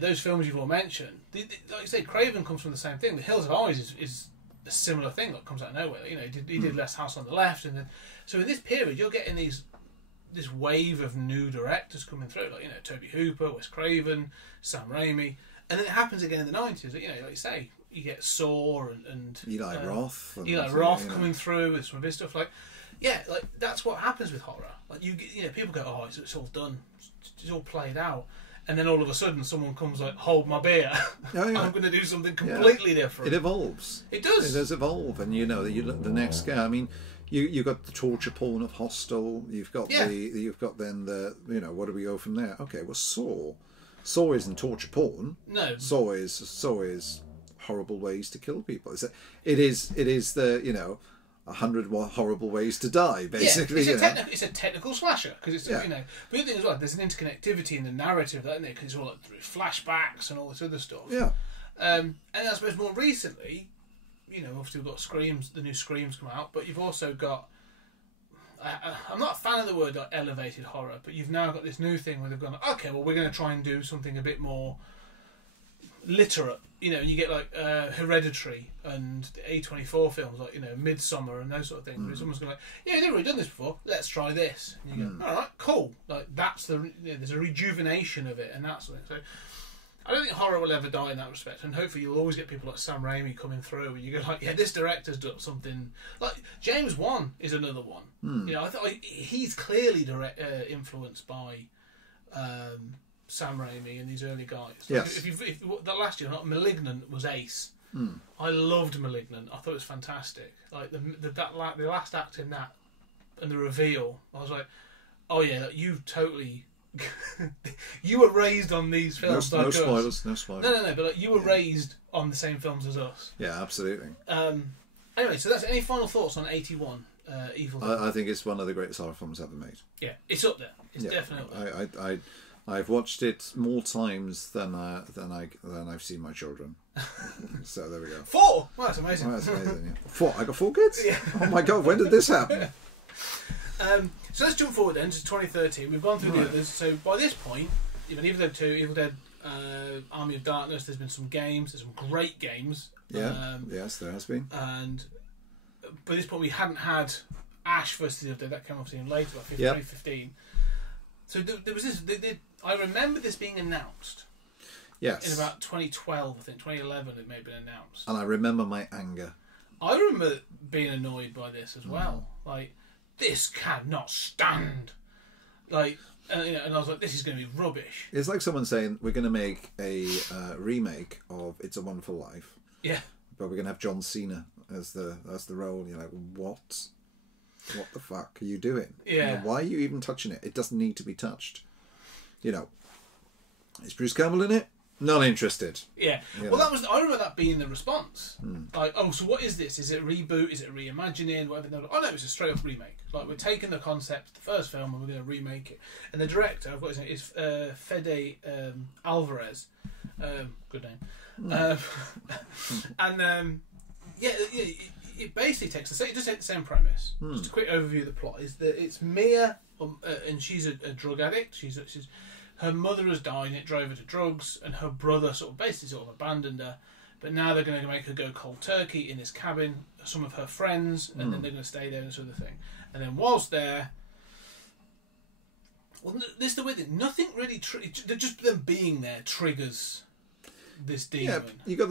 Those films you've all mentioned. Like you say, Craven comes from the same thing. The Hills of Eyes is a similar thing that comes out of nowhere. He did Last House on the Left, and then so in this period you're getting this wave of new directors coming through, like Tobe Hooper, Wes Craven, Sam Raimi, and then it happens again in the 90s. Like you say, you get Saw and Eli Roth. Coming through with some of his stuff. Like that's what happens with horror. Like people go, "Oh, it's all done, it's all played out." And then all of a sudden, someone comes like, "Hold my beer! I'm going to do something completely different." It evolves. It does. It does evolve, and the next guy. I mean, you got the torture porn of Hostel. You've got where do we go from there? Okay, well, Saw isn't torture porn. No. Saw is horrible ways to kill people. It is the 100 horrible ways to die, basically. Yeah, it's a technical slasher because it's But the other thing as well, there's an interconnectivity in the narrative, isn't there? Because it's all like through flashbacks and all this other stuff. Yeah. And I suppose more recently, obviously we've got Screams, the new Screams come out, but you've also got. I'm not a fan of the word like elevated horror, but you've now got this new thing where they've gone, okay, well we're going to try and do something a bit more literate. And you get like Hereditary and the A24 films, like Midsommar and those sort of things. Where someone's going like, "Yeah, we've never really done this before. Let's try this." And you go, "All right, cool." Like that's there's a rejuvenation of it and that sort of thing. So I don't think horror will ever die in that respect, and hopefully you'll always get people like Sam Raimi coming through, and you go like, "Yeah, this director's done something." Like James Wan is another one. I thought he's clearly influenced by. Sam Raimi and these early guys. Yes. If the last year, Malignant was ace. I loved Malignant. I thought it was fantastic. Like the last act in that and the reveal, I was like, oh yeah, you totally. You were raised on these films. No spoilers. No spoilers. No. But you were raised on the same films as us. Yeah, absolutely. Anyway, so that's any final thoughts on 81 Evil Dead? I think it's one of the greatest horror films ever made. Yeah, it's up there. It's definitely up there. I've watched it more times than I've seen my children. So there we go. 4. Well, that's amazing. Oh, that's amazing. Yeah. 4. I got 4 kids. Yeah. Oh my god! When did this happen? So let's jump forward then to 2013. We've gone through the others. So by this point, Evil Dead 2, Evil Dead Army of Darkness. There's been some games. There's some great games. Yeah. Yes, there has been. And by this point, we hadn't had Ash vs. Evil Dead. That came obviously later, about 2015. So there was this. I remember this being announced. Yes. In about 2012, I think 2011, it may have been announced. And I remember my anger. I remember being annoyed by this as well. Like, this cannot stand. Like, and I was like, this is going to be rubbish. It's like someone saying we're going to make a remake of It's a Wonderful Life. Yeah. But we're going to have John Cena as the role. You're like, what? What the fuck are you doing? Yeah. You know, why are you even touching it? It doesn't need to be touched. You know, is Bruce Campbell in it? Not interested. Yeah. You Well, know. I remember that being the response. Like, oh, so what is this? Is it a reboot? Is it a reimagining? Whatever. They're like, oh no, it's a straight up remake. Like, we're taking the concept of the first film and we're going to remake it. And the director, I've got his name, is Fede Alvarez. Good name. It basically takes it does take the same premise. Just a quick overview of the plot is that it's Mia, and she's a drug addict. She's her mother has died and it drove her to drugs, and her brother basically abandoned her. But now they're going to make her go cold turkey in this cabin, some of her friends, and then they're going to stay there and this other thing. And then whilst there, well, this is the weird thing. Nothing really. Just them being there triggers this demon. Yeah, you got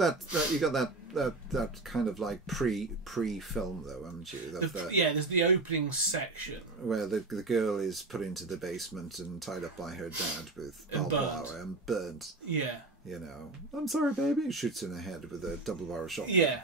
that kind of like pre-film though, haven't you? There's the opening section where the girl is put into the basement and tied up by her dad with And barbed wire burnt. and burnt. Yeah. You know, I'm sorry, baby. Shoots in her head with a double-barrel shotgun. Yeah.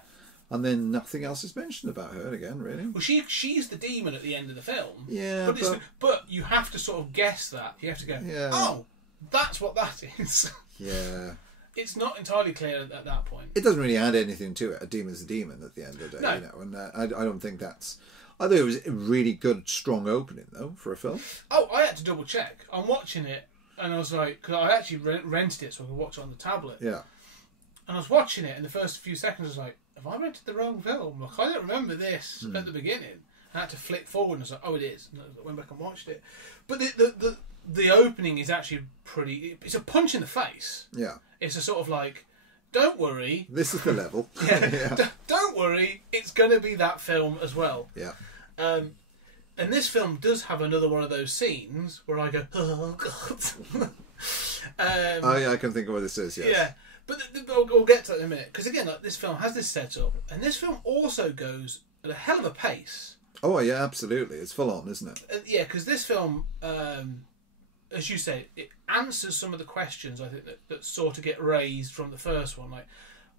And then nothing else is mentioned about her again, really. Well, she's the demon at the end of the film. Yeah, but you have to sort of guess that. You have to go, Yeah. oh, that's what that is. Yeah. It's not entirely clear at that point. It doesn't really add anything to it. A demon's a demon at the end of the day, No. you know. And I don't think that's. I think it was a really good, strong opening though for a film. Oh, I had to double check. I'm watching it, and I was like, because I actually rented it so I could watch it on the tablet. Yeah. And I was watching it, and the first few seconds I was like, have I rented the wrong film? Like, I don't remember this at the beginning. I had to flick forward, and I was like, oh, it is. And I went back and watched it. But the opening is actually pretty. It's a punch in the face. Yeah. It's a sort of like, don't worry. This is the level. Yeah. Don't worry. It's going to be that film as well. Yeah. And this film does have another one of those scenes where I go, oh god. I can think of what this is. Yes. Yeah, but we'll get to that in a minute, because again, like, this film has this setup, and this film also goes at a hell of a pace. Oh yeah, absolutely. It's full on, isn't it? Yeah, because this film, as you say, it answers some of the questions I think that sort of get raised from the first one, like,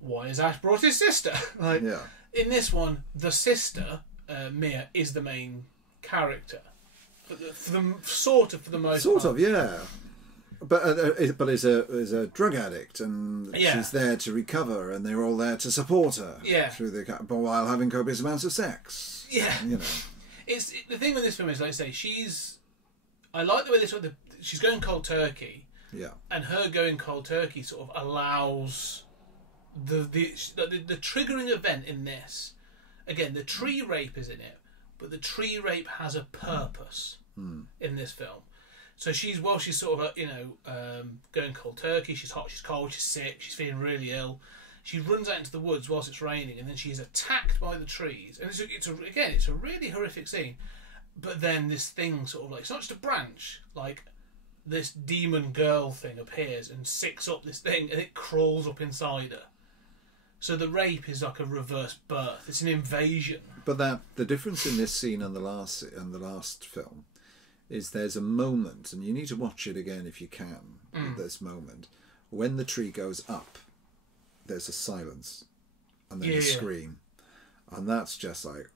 why has Ash brought his sister? Like, Yeah. in this one, the sister, Mia, is the main character, but for the most Sort part. of, yeah. But is a drug addict, and Yeah. she's there to recover, and they're all there to support her. Yeah. Through but while having copious amounts of sex. Yeah. You know. The thing with this film is, like I say, I like the way she's going cold turkey, Yeah. and her going cold turkey sort of allows the triggering event in this. Again, the tree rape is in it, but the tree rape has a purpose in this film. So she's sort of going cold turkey. She's hot, she's cold, she's sick, she's feeling really ill. She runs out into the woods whilst it's raining, and then she's attacked by the trees. And it's a really horrific scene. But then this thing sort of like, it's not just a branch, like this demon girl thing appears and sicks up this thing, and it crawls up inside her. So the rape is like a reverse birth. It's an invasion. But the difference in this scene and the last film is there's a moment, and you need to watch it again if you can. This moment when the tree goes up, there's a silence, and then a scream, and that's just like,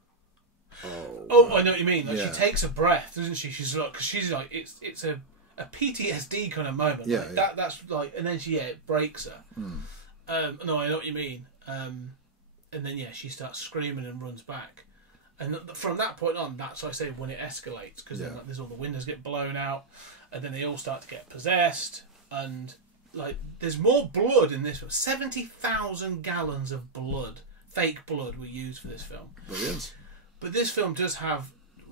oh, I know what you mean. Like, Yeah. she takes a breath, doesn't she? She's like, because she's like, it's a PTSD kind of moment. Yeah, like, yeah. That's like, and then it breaks her. No, I know what you mean. And then she starts screaming and runs back. And from that point on, that's, I say, when it escalates, because then there's all the windows get blown out, and then they all start to get possessed, and like there's more blood in this film. 70,000 gallons of blood, fake blood, were used for this film. brilliant. But this film does have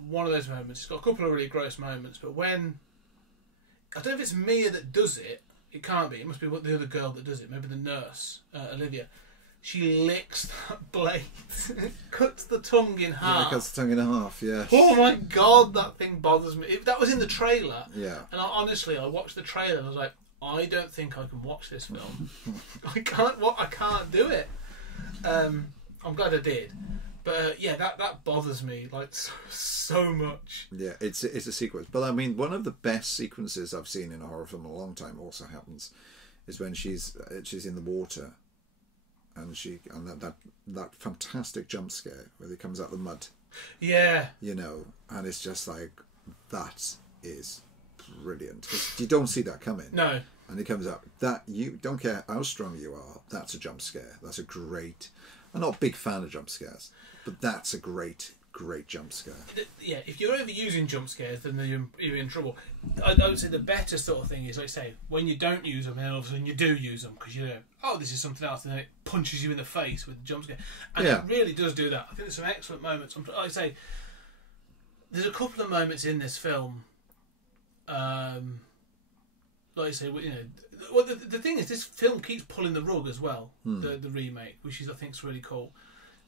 one of those moments. It's got a couple of really gross moments, but when I don't know if it's Mia that does it. It can't be. It must be the other girl that does it. Maybe the nurse, Olivia. She licks that blade, cuts the tongue in half. Yeah, cuts the tongue in half. Yeah. Oh my god, that thing bothers me. That was in the trailer. Yeah. And honestly, I watched the trailer and I was like, I don't think I can watch this film. I can't do it. I'm glad I did. But yeah, that bothers me like so much. Yeah, it's a sequence. But I mean, one of the best sequences I've seen in a horror film in a long time also happens is when she's in the water, and that fantastic jump scare where he comes out of the mud. Yeah. You know, and it's just like, that is brilliant. You don't see that coming. No. And he comes up. That, you don't care how strong you are. That's a jump scare. That's a great. I'm not a big fan of jump scares, but that's a great jump scare. Yeah, if you're overusing jump scares, then you're in trouble. I would say the better sort of thing is, like say, when you don't use them, and all of a sudden you do use them because you know, oh, this is something else, and then it punches you in the face with the jump scare, and it really does do that. I think there's some excellent moments. Like I say, there's a couple of moments in this film. Like I say, you know, well, the thing is, this film keeps pulling the rug as well. The remake, which is I think is really cool.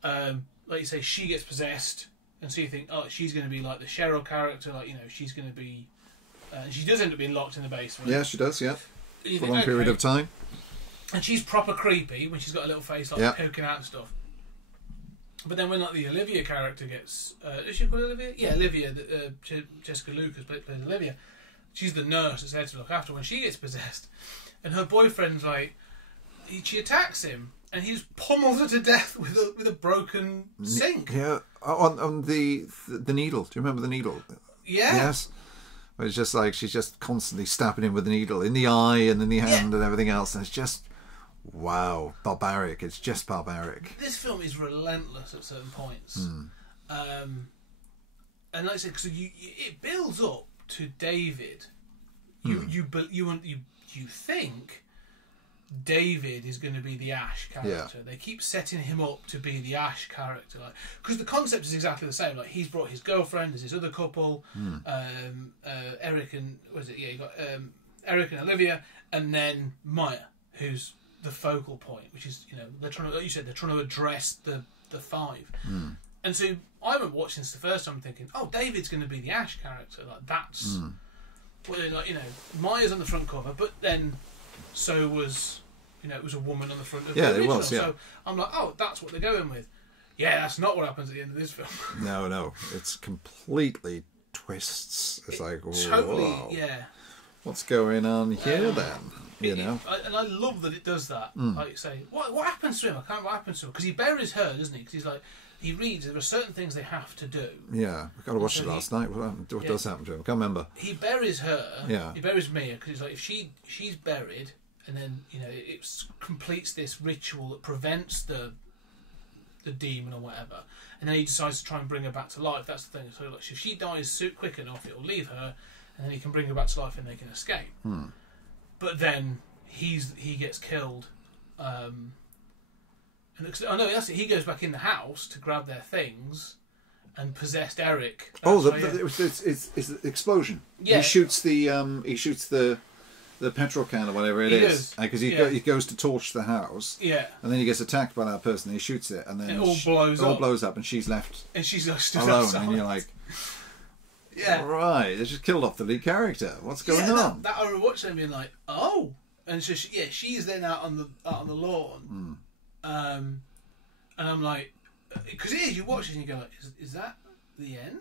Like you say, she gets possessed, and so you think, oh, she's going to be like the Cheryl character, like, you know, she's going to be. She does end up being locked in the basement. Yeah, she does. Yeah, for a long period of time. And she's proper creepy when she's got a little face like poking out and stuff. But then when like the Olivia character gets, is she called Olivia? Yeah, Olivia. Jessica Lucas plays Olivia. She's the nurse that's there to look after when she gets possessed, and her boyfriend's like, she attacks him, and he just pummels her to death with a broken sink. Yeah, on the needle. Do you remember the needle? Yeah. Yes. It's just like she's just constantly stabbing him with the needle in the eye and in the hand and everything else, and it's just wow, barbaric. It's just barbaric. This film is relentless at certain points, and like I said, because it builds up to David. You think David is going to be the Ash character. They keep setting him up to be the Ash character, like, because the concept is exactly the same. Like, he's brought his girlfriend, there's his other couple, Eric and you got Eric and Olivia, and then Maya, who's the focal point, which is, you know, they're trying to, like you said, they're trying to address the five. And so I remember watching this the first time thinking, oh, David's going to be the Ash character. Like, that's... Well, like, you know, Maya's on the front cover, but then so was... You know, it was a woman on the front of the original. There was, yeah. So I'm like, oh, that's what they're going with. Yeah, that's not what happens at the end of this film. No. It's completely twists. It's like, totally, whoa. Yeah. What's going on here then? You know? And I love that it does that. Like you say, what happens to him? I can't remember what happens to him. Because he buries her, doesn't he? Because he's like... He reads there are certain things they have to do. Yeah, I got to watch it last night. What does happen to him? I can't remember. He buries her. Yeah. He buries Mia because he's like, if she's buried, and then, you know, it completes this ritual that prevents the demon or whatever, and then he decides to try and bring her back to life. That's the thing. So like, if she dies quick enough, it will leave her, and then he can bring her back to life and they can escape. But then he gets killed. I know he goes back in the house to grab their things and possessed Eric. It's the explosion. Yeah. He shoots the petrol can or whatever it is, because he goes to torch the house. Yeah. And then he gets attacked by that person. He shoots it, and then it all blows up, and she's left. And she's stood alone, outside. and you're like, yeah, right. They just killed off the lead character. What's going on? That I remember watching and being like, oh, and so she's then out on the lawn. And I'm like, because you watch it and you go, like, is that the end?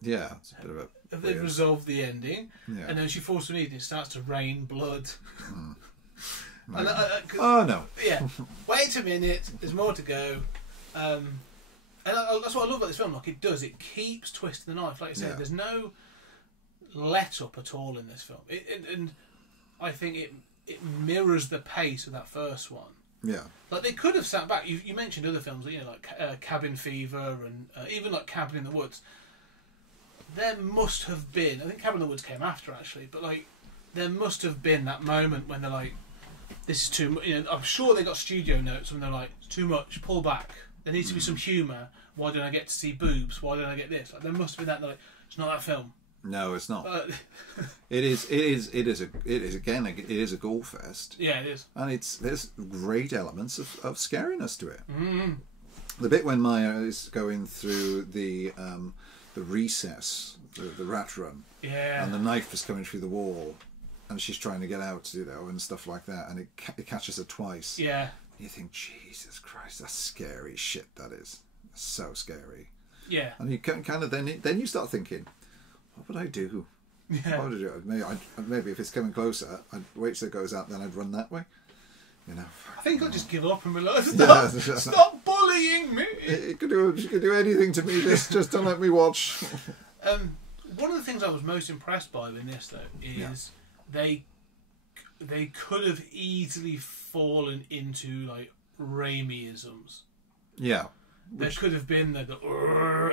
Yeah, it's a bit of a... Have they resolved the ending? Yeah. And then she falls to an evening, it starts to rain blood. And oh, no. Yeah. Wait a minute, there's more to go. And that's what I love about this film. Like, it keeps twisting the knife. Like you said, there's no let up at all in this film. And I think it mirrors the pace of that first one. Yeah, like they could have sat back. You mentioned other films, you know, like Cabin Fever and even like Cabin in the Woods. There must have been. I think Cabin in the Woods came after actually, but like there must have been that moment when they're like, "This is too much." You know, I'm sure they got studio notes when they're like, "It's too much. Pull back. There needs to be some humour. Why don't I get to see boobs? Why don't I get this?" Like there must have been that. They're like, it's not that film. No, it's not. It is a gore fest. Yeah, it is. And there's great elements of scariness to it. The bit when Maya is going through the recess, the rat run, and the knife is coming through the wall, and she's trying to get out, you know, and stuff like that, and it catches her twice. Yeah. You think, Jesus Christ, that's scary shit. That is so scary. Yeah. And you can kind of then you start thinking, what would I do? Yeah. What would I do? Maybe if it's coming closer, I'd wait till it goes out, then I'd run that way. You know. I think I'll just give up and realize, stop bullying me. You could do anything to me. Just don't let me watch. One of the things I was most impressed by in this, though, is they could have easily fallen into like Raimi-isms. Yeah. There could have been the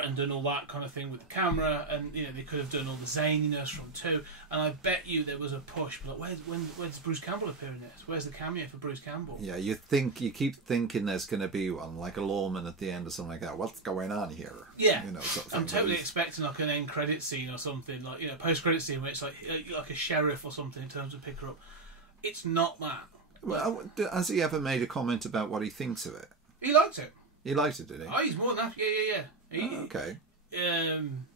and done all that kind of thing with the camera, and you know they could have done all the zaniness from 2. And I bet you there was a push, but like, where's Bruce Campbell appear in this? Where's the cameo for Bruce Campbell? Yeah, you keep thinking there's going to be one, like a lawman at the end or something like that. What's going on here? Yeah, you know, sort of I'm thing. totally expecting like an end credit scene or something, like, you know, post credit scene where it's like a sheriff or something in terms of pick her up. It's not that. Well, has he ever made a comment about what he thinks of it? He liked it. He liked it, did he? Oh, he's more than happy. Yeah. Okay.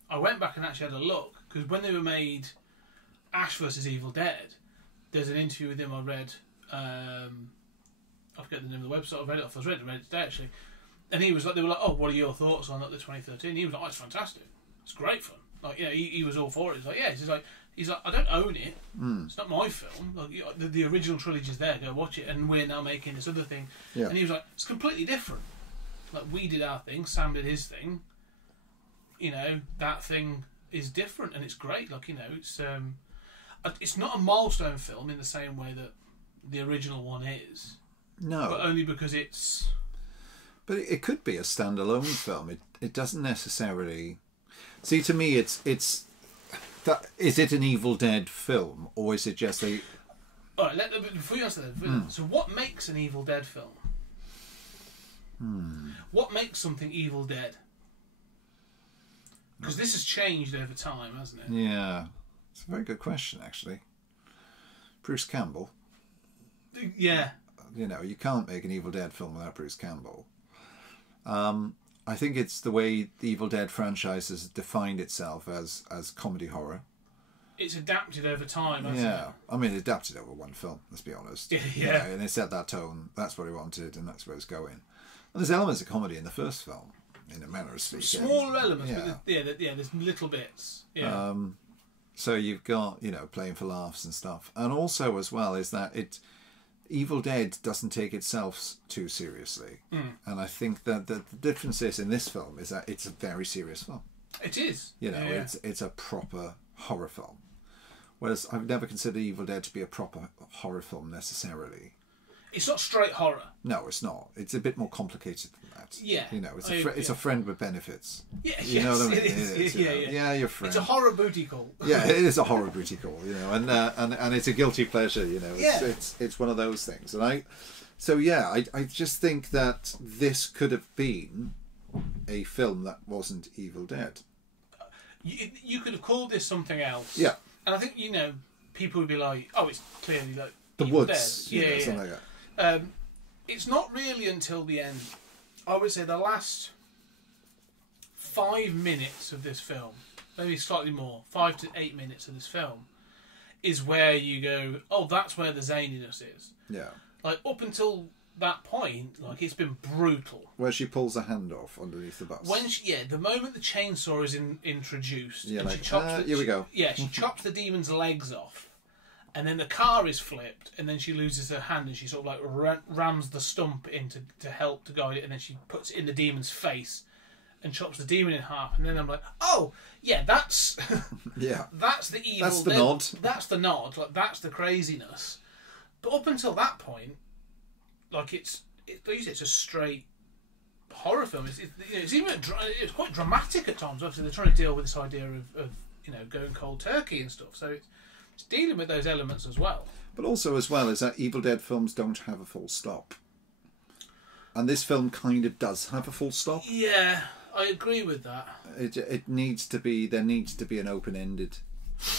I went back and actually had a look, because when they were made Ash vs Evil Dead, there's an interview with him I read. I forget the name of the website. I read it today actually, and he was like, they were like, "Oh, what are your thoughts on the 2013?" He was like, "Oh, it's fantastic. It's great fun." Like, you know, he was all for it. He's like, "Yeah." He's like, "I don't own it. It's not my film. Like, the original trilogy's there. Go watch it." And we're now making this other thing. Yeah. And he was like, "It's completely different. Like, we did our thing, Sam did his thing. You know, that thing is different, and it's great. Like, you know, it's not a milestone film in the same way that the original one is. No, but only because it's. But it could be a standalone film. It doesn't necessarily. See, to me, it's that. Is it an Evil Dead film, or is it just a? All right. Before you answer that, so what makes an Evil Dead film? What makes something Evil Dead? Because this has changed over time, hasn't it? Yeah, it's a very good question, actually. Bruce Campbell. Yeah. You know, you can't make an Evil Dead film without Bruce Campbell. I think it's the way the Evil Dead franchise has defined itself as comedy horror. It's adapted over time, hasn't it? I mean, it adapted over one film, let's be honest. Yeah. You know, and it set that tone, that's what he wanted, and that's where it's going. And there's elements of comedy in the first film, in a manner of speaking. Smaller elements, but there's little bits. Yeah. So you've got, you know, playing for laughs and stuff. And also, as well, is that Evil Dead doesn't take itself too seriously. And I think that the difference is in this film is that it's a very serious film. It is. You know, it's a proper horror film. Whereas I've never considered Evil Dead to be a proper horror film necessarily. It's not straight horror. No, it's not. It's a bit more complicated than that. Yeah. You know, it's a friend with benefits. Yeah, you know what I mean? It is. Yeah, your friend. It's a horror booty call. Yeah, it is a horror booty call, you know, and it's a guilty pleasure, you know. It's one of those things. And I just think that this could have been a film that wasn't Evil Dead. You could have called this something else. Yeah. And I think, you know, people would be like, "Oh, it's clearly like The Evil Woods." Dead. Yeah, something like that. It's not really until the end. I would say the last 5 minutes of this film, maybe slightly more, 5 to 8 minutes of this film, is where you go, "Oh, that's where the zaniness is." Yeah. Like, up until that point, like, it's been brutal. Where she pulls her hand off underneath the bus. The moment the chainsaw is introduced, Yeah, and like, she chops here we go. Yeah, she chops the demon's legs off, and then the car is flipped, and then she loses her hand, and she sort of like rams the stump into to help to guide it, and then she puts it in the demon's face, and chops the demon in half, and then I'm like, "Oh, yeah, that's that's the evil. That's the nod. That's the nod. Like, that's the craziness." But up until that point, like, it's a straight horror film. It's quite dramatic at times. Obviously, they're trying to deal with this idea of you know, going cold turkey and stuff. So it's dealing with those elements as well. But also, as well, is that Evil Dead films don't have a full stop. And this film kind of does have a full stop. Yeah, I agree with that. It needs to be, there needs to be an open-ended,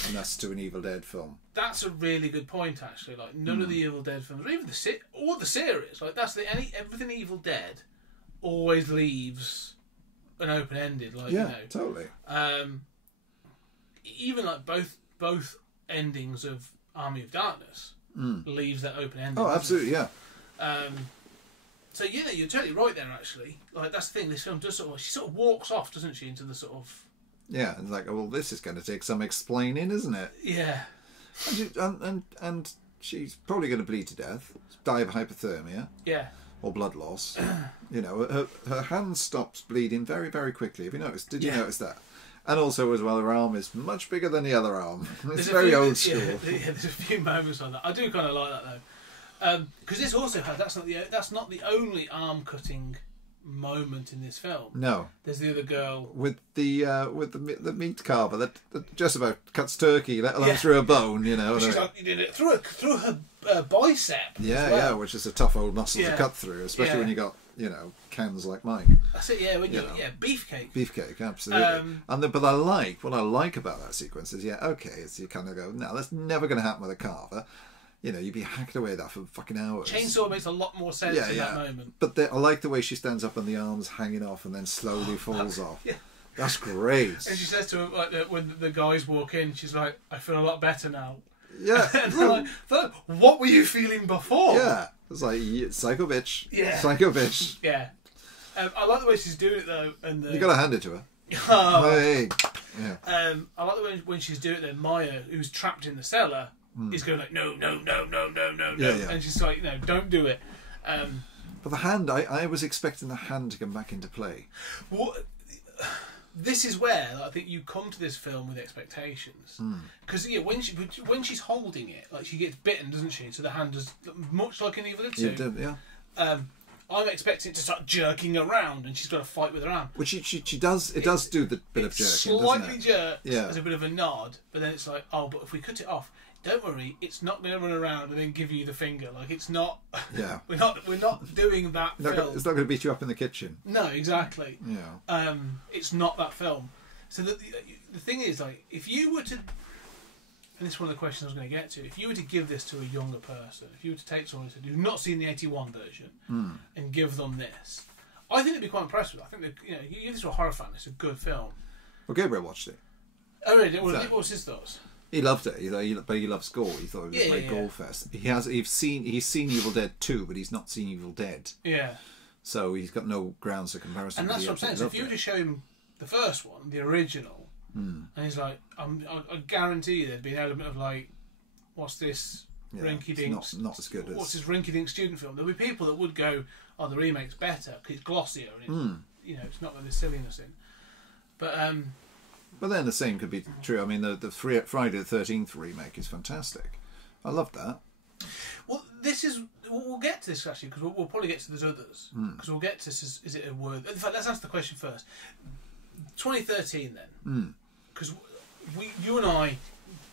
and that's to an Evil Dead film. That's a really good point, actually. Like, none of the Evil Dead films, or even the series, like, that's everything Evil Dead always leaves an open-ended. Like, Yeah, you know, totally. even like both endings of Army of Darkness leaves that open ended. Oh, absolutely, yeah. So yeah, you're totally right there. Actually, like that's the thing. This film does she sort of walks off, doesn't she, into the sort of It's like, well, this is going to take some explaining, isn't it? yeah. And she's probably going to bleed to death, die of hypothermia Yeah. or blood loss. Her hand stops bleeding very, very quickly. Have you noticed? Did you notice that? And also, as well, her arm is much bigger than the other arm. It's very old school. Yeah, there's a few moments on that. I do kind of like that though, because this also has that's not the only arm cutting moment in this film. No, There's the other girl. with the meat carver that just about cuts turkey, let alone through a bone. She's like, you did it through her bicep. Yeah, as well. yeah, which is a tough old muscle to Yeah. cut through, especially Yeah. when you got cans like mine. That's it. Yeah, when You know. beefcake. Beefcake, absolutely. But what I like about that sequence is, it's you kind of go, no, that's never going to happen with a carver. You'd be hacked away at that for fucking hours. Chainsaw makes a lot more sense in that moment. But I like the way she stands up and the arms hanging off and then slowly falls off. Yeah. That's great. And she says to him, like, when the guys walk in, she's like, "I feel a lot better now." Yeah. And they're like, "What were you feeling before?" Yeah. It's like, psycho bitch. Yeah. Psycho bitch. Yeah. I like the way she's doing it though, and You got to hand it to her. Oh. Hey. Yeah. I like the way when she's doing it. Then Maya, who's trapped in the cellar, is going like, "No, no, no, no, no, no, no," Yeah. and she's like, don't do it." But the hand, I was expecting the hand to come back into play. This is where I think you come to this film with expectations, because when she's holding it, like she gets bitten, doesn't she? So the hand is much like an Evil Dead 2. Yeah. I'm expecting it to start jerking around, and she's got to fight with her arm. Which she does. It does do the bit of jerking, Slightly doesn't it? jerks Yeah. as a bit of a nod, but then it's like, oh, but if we cut it off, don't worry, it's not going to run around and then give you the finger. Like it's not. Yeah. we're not doing that film. It's not going to beat you up in the kitchen. No, exactly. Yeah. It's not that film. So the thing is, like, if you were to, and this is one of the questions I was going to get to, if you were to give this to a younger person, if you were to take someone who's not seen the 81 version and give them this, I think they'd be quite impressed with it. I think that, you give this to a horror fan, it's a good film. Well, Gabriel watched it. Oh, really? What was his thoughts? He loved it. But he loves gore. He thought it was a great gore fest. He's seen Evil Dead 2, but he's not seen Evil Dead. Yeah. So he's got no grounds of comparison. And that's what I'm saying. So if you were to show him the first one, the original, and he's like, I guarantee you there'd be an element of like, what's this rinky-dink? Not as good as... What's this rinky-dink student film? There'll be people that would go, oh, the remake's better because it's glossier and it's not got this silliness in. But then the same could be true. I mean, the Friday the 13th remake is fantastic. I loved that. Well, we'll get to this actually because we'll probably get to those others because we'll get to this. Is it a word? In fact, let's answer the question first. 2013 then, because you and I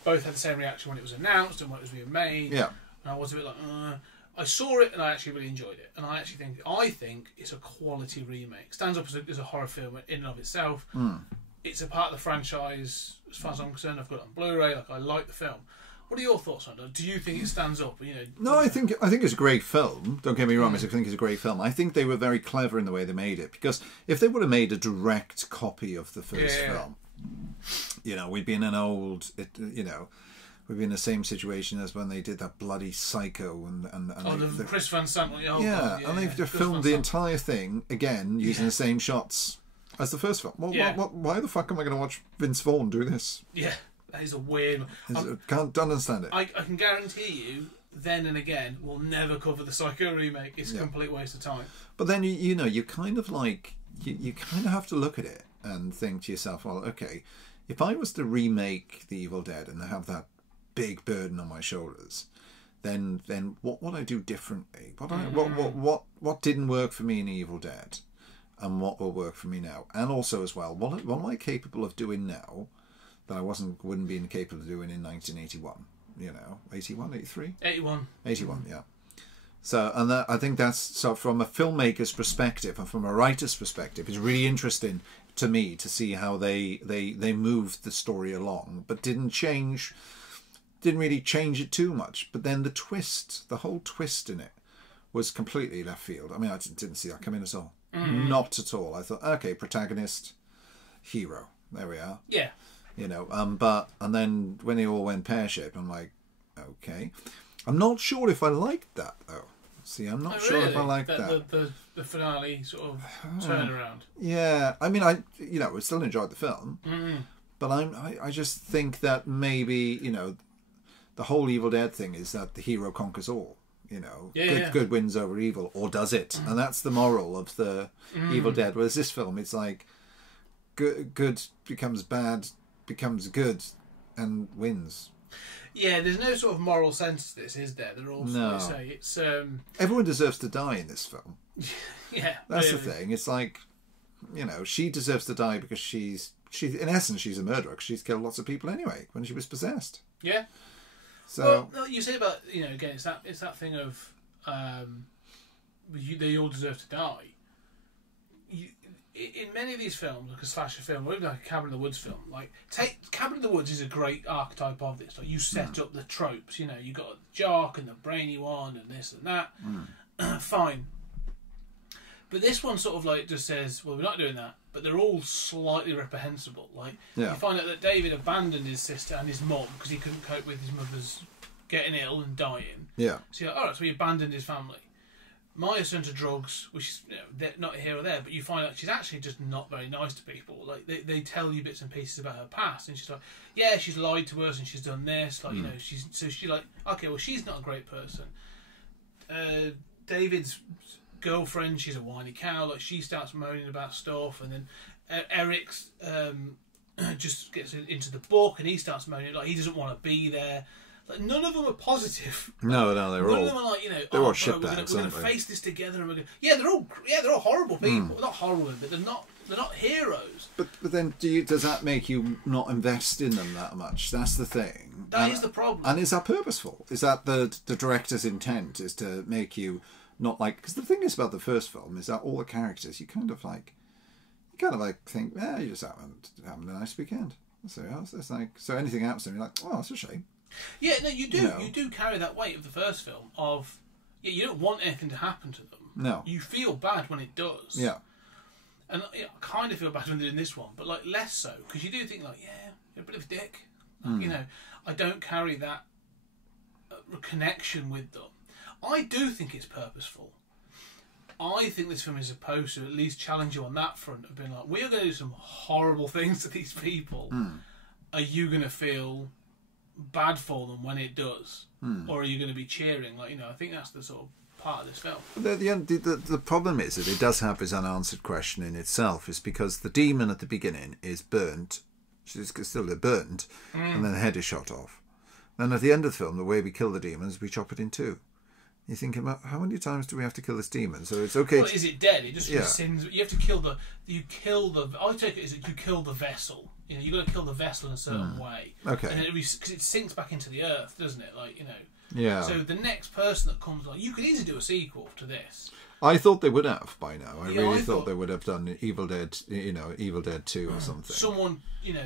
both had the same reaction when it was announced and when it was being made. Yeah. And I was a bit like, I saw it and I actually really enjoyed it, and I think it's a quality remake. Stands up as a horror film in and of itself. It's a part of the franchise as far as I'm concerned. I've got it on Blu-ray. Like I like the film. What are your thoughts on it? Do you think it stands up? No, I think it's a great film. Don't get me wrong. I think it's a great film. I think they were very clever in the way they made it, because if they would have made a direct copy of the first film, we'd be in an old, we'd be in the same situation as when they did that bloody Psycho and the Chris Van Sant one. And they've just filmed the entire thing again using the same shots as the first film. Well, why the fuck am I going to watch Vince Vaughn do this? Yeah. That is a weird one. Don't understand it. I can guarantee you, then and again, we'll never cover the Psycho remake. It's a complete waste of time. But then, you kind of like... You kind of have to look at it and think to yourself, well, okay, if I was to remake The Evil Dead and have that big burden on my shoulders, then what would I do differently? What didn't work for me in Evil Dead? And what will work for me now? And also as well, what am I capable of doing now that I wouldn't be incapable of doing in 1981, 81, 83? 81, yeah. So, and I think so from a filmmaker's perspective and from a writer's perspective, it's really interesting to me to see how they moved the story along, but didn't really change it too much. But then the whole twist in it was completely left field. I mean, I didn't see that coming at all. Not at all. I thought, okay, protagonist, hero. There we are. Yeah. And then when they all went pear-shaped, I'm like, Okay. I'm not sure if I liked that, though. See, I'm not sure if I liked that. The finale sort of turnaround. Yeah, I mean, I still enjoyed the film, but I just think that maybe, the whole Evil Dead thing is that the hero conquers all. Good wins over evil, or does it? And that's the moral of the Evil Dead. Whereas this film, it's like good becomes bad, becomes good, and wins. Yeah, there's no sort of moral sense to this, is there? They're all like say it's everyone deserves to die in this film. Yeah, that's the thing. It's like, she deserves to die because she's in essence she's a murderer because she's killed lots of people anyway when she was possessed. Yeah. So well, you say about again, it's that thing of they all deserve to die. In many of these films, like a slasher film, or even like a Cabin in the Woods film, Cabin in the Woods is a great archetype of this. Like, you set up the tropes, you got the jock and the brainy one and this and that. Fine. But this one sort of like just says, well, we're not doing that, but they're all slightly reprehensible. You find out that David abandoned his sister and his mum because he couldn't cope with his mother's getting ill and dying. Yeah. So you're like, alright, so he abandoned his family. Maya's turned to drugs, which is not here or there, but you find out she's actually just not very nice to people. Like they tell you bits and pieces about her past, and she's like, yeah, she's lied to us and she's done this. Like she's like, okay, well, she's not a great person. David's girlfriend, she's a whiny cow. Like, she starts moaning about stuff, and then Eric's just gets into the book and he starts moaning like he doesn't want to be there. Like, none of them are positive. No, they're all. None of them are like, they're all shitbags. We're going to face this together, and we're going. Yeah, they're all horrible people. Not horrible, but they're not heroes. But then, does that make you not invest in them that much? That's the thing. That is the problem. And is that purposeful? Is that the director's intent? Is to make you not like? Because the thing is about the first film is that all the characters you kind of think, yeah, you're just having a nice weekend. So it's like, so anything happens to them, you're like, oh, that's a shame. Yeah, no, you do. You do carry that weight of the first film of, you don't want anything to happen to them. No. You feel bad when it does. Yeah. And I kind of feel bad when they're in this one, but like less so, because you do think like, yeah, you're a bit of a dick. Like, I don't carry that connection with them. I do think it's purposeful. I think this film is supposed to at least challenge you on that front of being like, we are going to do some horrible things to these people. Are you going to feel bad for them when it does, or are you going to be cheering? Like, I think that's the sort of part of this film. The problem is that it does have this unanswered question in itself, is because the demon at the beginning is burnt, she's still burnt, and then the head is shot off. Then at the end of the film, the way we kill the demons, we chop it in two. You're thinking about how many times do we have to kill this demon? So it's okay. Well, is it dead? It just rescinds. You have to kill the. I take it as you kill the vessel. You got to kill the vessel in a certain way. Okay. And because it sinks back into the earth, doesn't it? Like, Yeah. So the next person that comes along, you could easily do a sequel to this. I thought they would have by now. I I thought they would have done Evil Dead, Evil Dead 2 or something. Someone,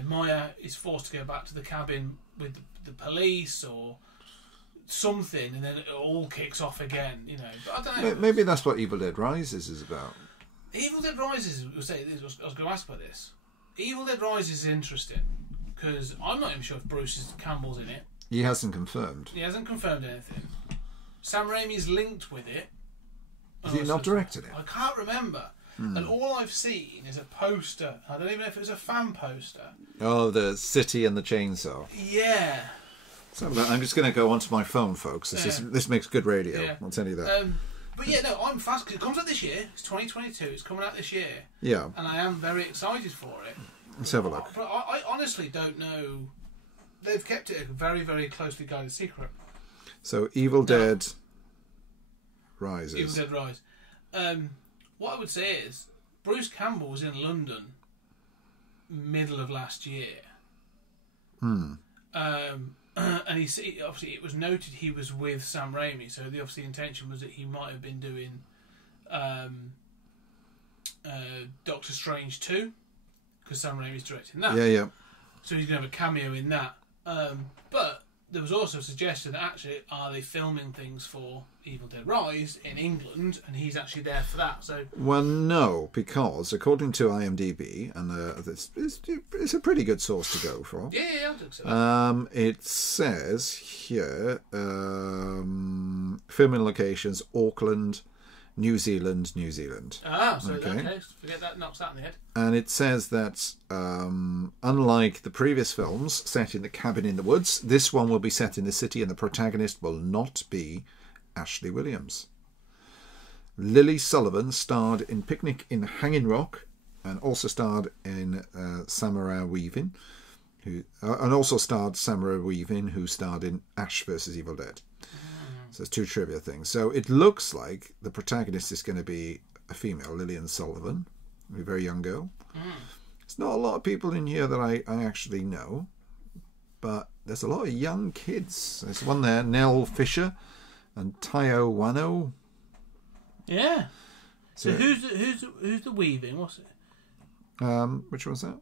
Maya is forced to go back to the cabin with the police or something, and then it all kicks off again. But I don't know. Maybe that's what Evil Dead Rises is about. Evil Dead Rises. I was going to ask about this. Evil Dead Rises is interesting because I'm not even sure if Bruce Campbell's in it. He hasn't confirmed. He hasn't confirmed anything. Sam Raimi's linked with it. Has he not directed it? I can't remember. And all I've seen is a poster. I don't even know if it was a fan poster. Oh, the city and the chainsaw. Yeah. So I'm just going to go onto my phone, folks. This makes good radio. Yeah. I'll tell you that. But yeah, no, I'm fast because it comes out this year. It's 2022. It's coming out this year. Yeah. And I am very excited for it. Let's have a look. But I honestly don't know. They've kept it a very, very closely guarded secret. So Evil Dead Rises. Evil Dead Rise. What I would say is Bruce Campbell was in London middle of last year. And obviously it was noted he was with Sam Raimi, so the intention was that he might have been doing Doctor Strange 2, because Sam Raimi's directing that. Yeah. So he's going to have a cameo in that. But there was also a suggestion that actually, are they filming things for Evil Dead Rise in England, and he's actually there for that. So, well, no, because according to IMDb, and it's a pretty good source to go for. Yeah, I think so. It says here, filming locations: Auckland, New Zealand. So okay, forget that, knocks that in the head. And it says that unlike the previous films set in the cabin in the woods, this one will be set in the city, and the protagonist will not be Ashley Williams. Lily Sullivan starred in Picnic in Hanging Rock, and also starred in Samara Weaving, who starred in Ash vs Evil Dead. So there's two trivia things. So it looks like the protagonist is going to be a female, Lillian Sullivan, a very young girl. There's not a lot of people in here that I actually know, but there's a lot of young kids. There's one there, Nell Fisher and Tayo Wano. Yeah. So who's the Weaving? What's it? Which one's that?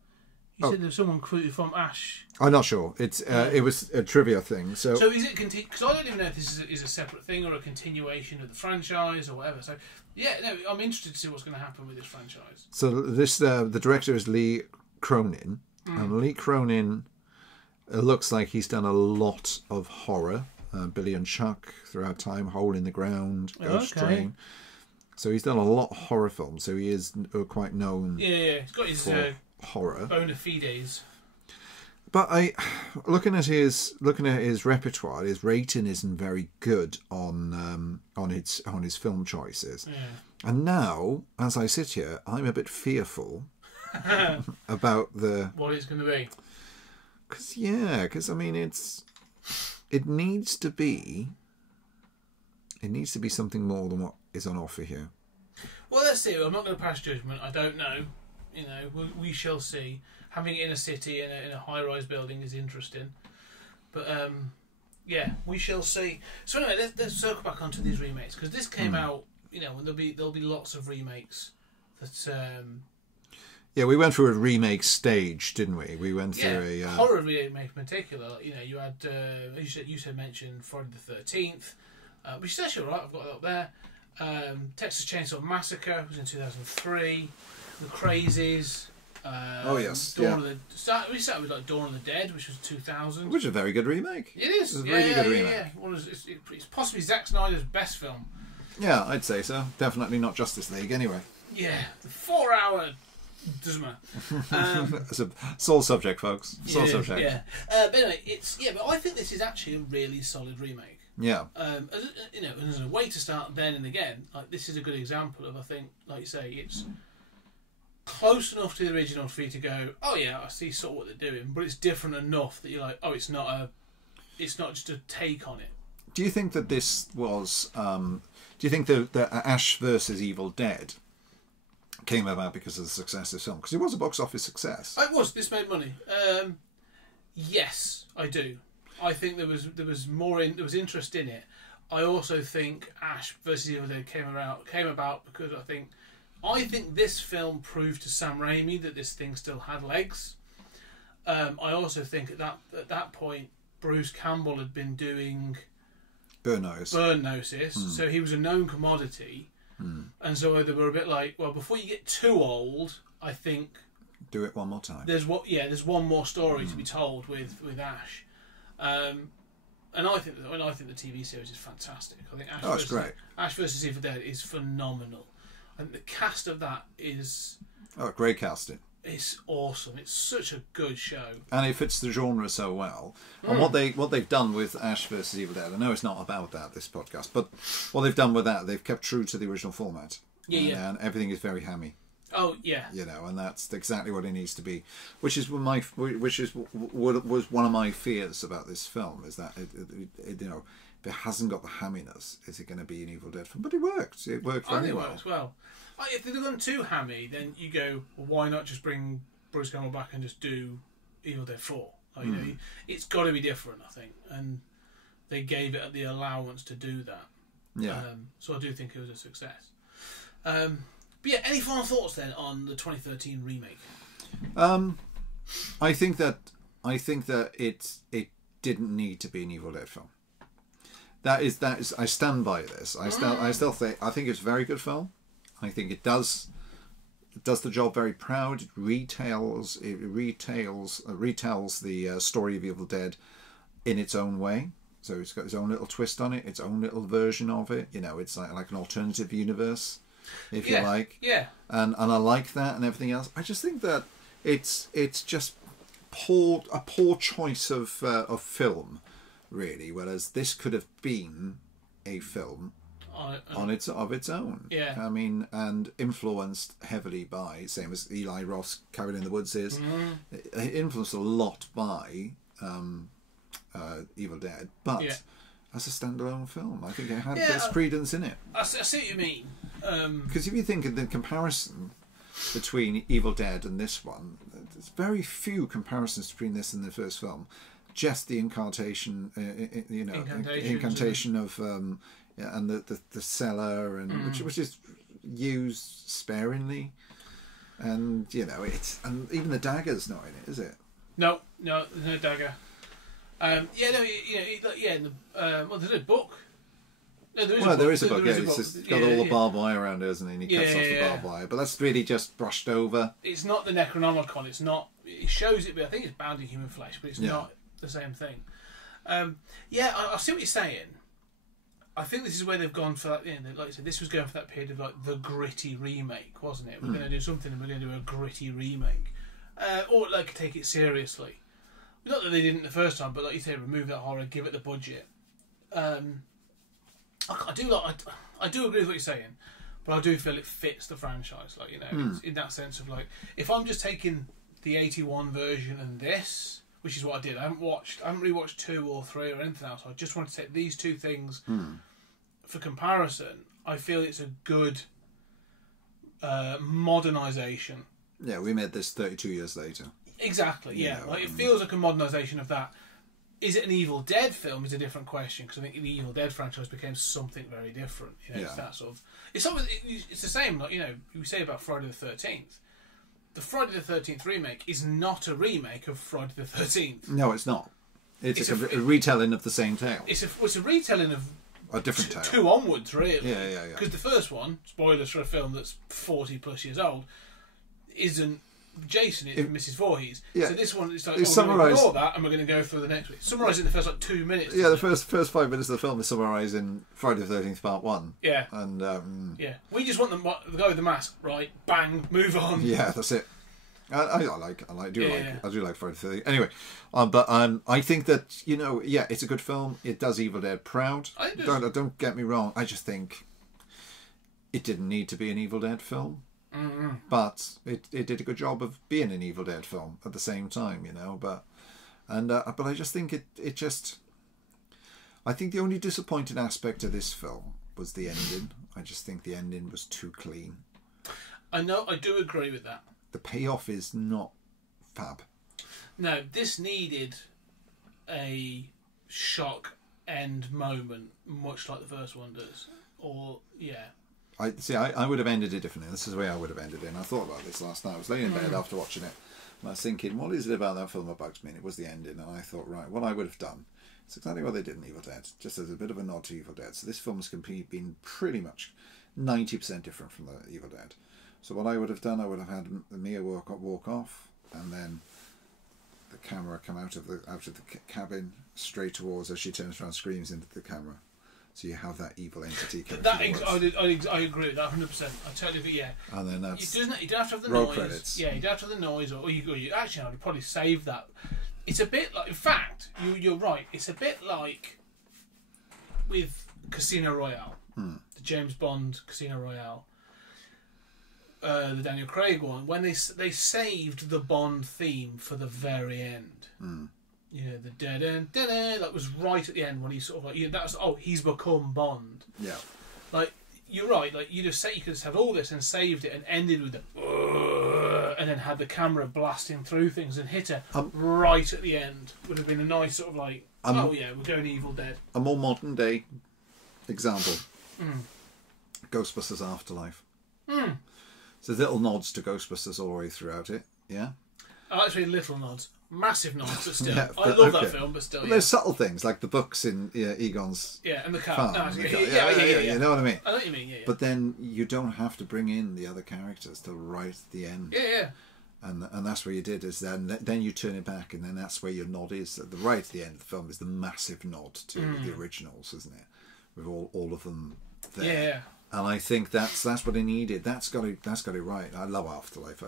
You said there was someone recruited from Ash. I'm not sure. It was a trivia thing. So is it because I don't even know if this is a separate thing or a continuation of the franchise or whatever. So yeah, no, I'm interested to see what's going to happen with this franchise. So this the director is Lee Cronin, and Lee Cronin looks like he's done a lot of horror. Billy and Chuck throughout time, Hole in the Ground, Ghost Train. So he's done a lot of horror films. So he is quite known. Yeah, he's got his horror bona fides. But looking at his repertoire, his rating isn't very good on his film choices. Yeah. And now, as I sit here, I'm a bit fearful about what it's going to be. Because I mean, it needs to be something more than what is on offer here. Well, let's see. I'm not going to pass judgment. I don't know. You know, we shall see. Having it in a city in a high-rise building is interesting, but yeah, we shall see. So anyway, let's circle back onto these remakes, because this came out. You know, and there'll be lots of remakes that. Yeah, we went through a remake stage, didn't we? We went through a horror remake in particular. You know, you had you said mentioned Friday the 13th, which is actually alright. I've got it up there. Texas Chainsaw Massacre was in 2003. The Crazies. We started with like Dawn of the Dead, which was 2000. Which is a very good remake. It is. It's a really good remake. Yeah. Well, it's possibly Zack Snyder's best film. Yeah, I'd say so. Definitely not Justice League, anyway. Yeah, the 4-hour doesn't matter. It's a sole subject, folks. Sole subject. Yeah. But anyway, but I think this is actually a really solid remake. Yeah. As a way to start then and again, like this is a good example of, I think, like you say, it's close enough to the original for you to go, oh yeah, I see sort of what they're doing, but it's different enough that you're like, oh, it's not just a take on it. Do you think that this was? Do you think that Ash versus Evil Dead came about because of the success of the film? Because it was a box office success. It was. This made money. Yes, I do. I think there was interest in it. I also think Ash versus Evil Dead came about because I think this film proved to Sam Raimi that this thing still had legs. I also think at that point Bruce Campbell had been doing Burn Notice, so he was a known commodity, and so they were a bit like, well, before you get too old, I think do it one more time. There's one more story to be told with Ash. And I think the TV series is fantastic. I think it's great. Ash vs Evil Dead is phenomenal, and the cast of that is great casting. It's awesome. It's such a good show, and it fits the genre so well. And what they've done with Ash vs Evil Dead, I know it's not about that this podcast, but what they've done with that, they've kept true to the original format. And everything is very hammy. Oh yeah, and that's exactly what it needs to be, which was one of my fears about this film, is that it if it hasn't got the hamminess, is it going to be an Evil Dead film? But it worked. It worked very well. It works well. If they'd gone too hammy, then you go, well, why not just bring Bruce Campbell back and just do Evil Dead 4? It's got to be different, I think, and they gave it the allowance to do that. Yeah. So I do think it was a success. But yeah, any final thoughts then on the 2013 remake? I think that it didn't need to be an Evil Dead film. That is. I stand by this. I still think. I think it's a very good film. I think it does the job very proud. It retells the story of Evil Dead in its own way. So it's got its own little twist on it, its own little version of it. You know, it's like an alternative universe, if you like. Yeah. And I like that and everything else. I just think that it's just a poor choice of film, really. Whereas this could have been a film of its own. Yeah. I mean, and influenced heavily by, same as Eli Roth's Cabin in the Woods is, influenced a lot by Evil Dead, but as a standalone film, I think it had this credence in it. I see what you mean. Because if you think of the comparison between Evil Dead and this one, there's very few comparisons between this and the first film. Just the incantation of and the cellar, and which is used sparingly, and and even the dagger's not in it, is it? No, there's no dagger. There's a book. No, there is a book. It's got all the barbed wire around it, isn't it? And he cuts off the barbed wire, but that's really just brushed over. It's not the Necronomicon. It's not. It shows it, but I think it's bound in human flesh, but it's not the same thing. I see what you're saying. I think this is where they've gone for that. Like I said, this was going for that period of like the gritty remake, wasn't it? We're going to do something, and we're going to do a gritty remake, or like take it seriously. Not that they didn't the first time, but like you say, remove that horror, give it the budget. I do agree with what you're saying, but I do feel it fits the franchise. Like it's in that sense of like, if I'm just taking the '81 version and this, which is what I did. I haven't rewatched 2 or 3 or anything else. I just want to take these two things for comparison. I feel it's a good modernisation. Yeah, we made this 32 years later. Exactly, yeah. It feels like a modernisation of that. Is it an Evil Dead film is a different question, because I think the Evil Dead franchise became something very different. It's that sort of... It's the same, like, we say about Friday the 13th. The Friday the 13th remake is not a remake of Friday the 13th. No, it's not. It's a retelling of the same tale. It's a retelling of a different tale. 2 onwards, really. Yeah. Because the first one, spoilers for a film that's 40 plus years old, isn't Jason, it's Mrs. Voorhees. Yeah. So this one, it's like, we're going to ignore that and we're going to go through the next week. Summarise it in the first 2 minutes. Yeah, the first 5 minutes of the film is summarising Friday the 13th Part 1. Yeah. And we just want the guy with the mask, right? Bang, move on. Yeah, that's it. I do like Friday the 13th. Anyway, but I think that it's a good film. It does Evil Dead proud. Don't get me wrong. I just think it didn't need to be an Evil Dead film. Mm-hmm. But it did a good job of being an Evil Dead film at the same time, But I just think it just. I think the only disappointing aspect of this film was the ending. I just think the ending was too clean. I do agree with that. The payoff is not fab. No, this needed a shock end moment, much like the first one does. I would have ended it differently. This is the way I would have ended it. And I thought about this last night. I was laying in bed after watching it, and I was thinking, what is it about that film that bugs me? And it was the ending. And I thought, right, what I would have done. It's exactly what they did in Evil Dead, just as a bit of a nod to Evil Dead. So this film's been pretty much 90% different from the Evil Dead. So what I would have done, I would have had Mia walk off, and then the camera come out of the cabin straight towards her. She turns around, screams into the camera. So you have that evil entity coming. I agree with that 100%. I totally agree. Yeah. And then that's you don't have to have the roll noise. Credits. Yeah, you don't have to have the noise, or you actually I'd probably save that. It's a bit like, in fact, you're right. It's a bit like with Casino Royale, the James Bond Casino Royale. The Daniel Craig one, when they saved the Bond theme for the very end. The dead that was right at the end when he sort of like that's he's become Bond. Yeah, like you're right. Like you could just have all this and saved it and ended with the and then had the camera blasting through things and hit her right at the end. Would have been a nice sort of like we're going Evil Dead. A more modern day example. Ghostbusters Afterlife. So little nods to Ghostbusters all the way throughout it. Yeah. I like to read little nods. Massive nod, but still. Yeah, I love that film, but still. But there's subtle things like the books in Egon's and the car. farm. No, The yeah. car. You know what I mean? I know what you mean. Yeah. But then you don't have to bring in the other characters till right at the end. Yeah. And that's what you did, is then you turn it back, and then that's where your nod is. At the right at the end of the film is the massive nod to the originals, isn't it? With all of them there. Yeah. And I think that's what they needed. That's got it right. I love Afterlife.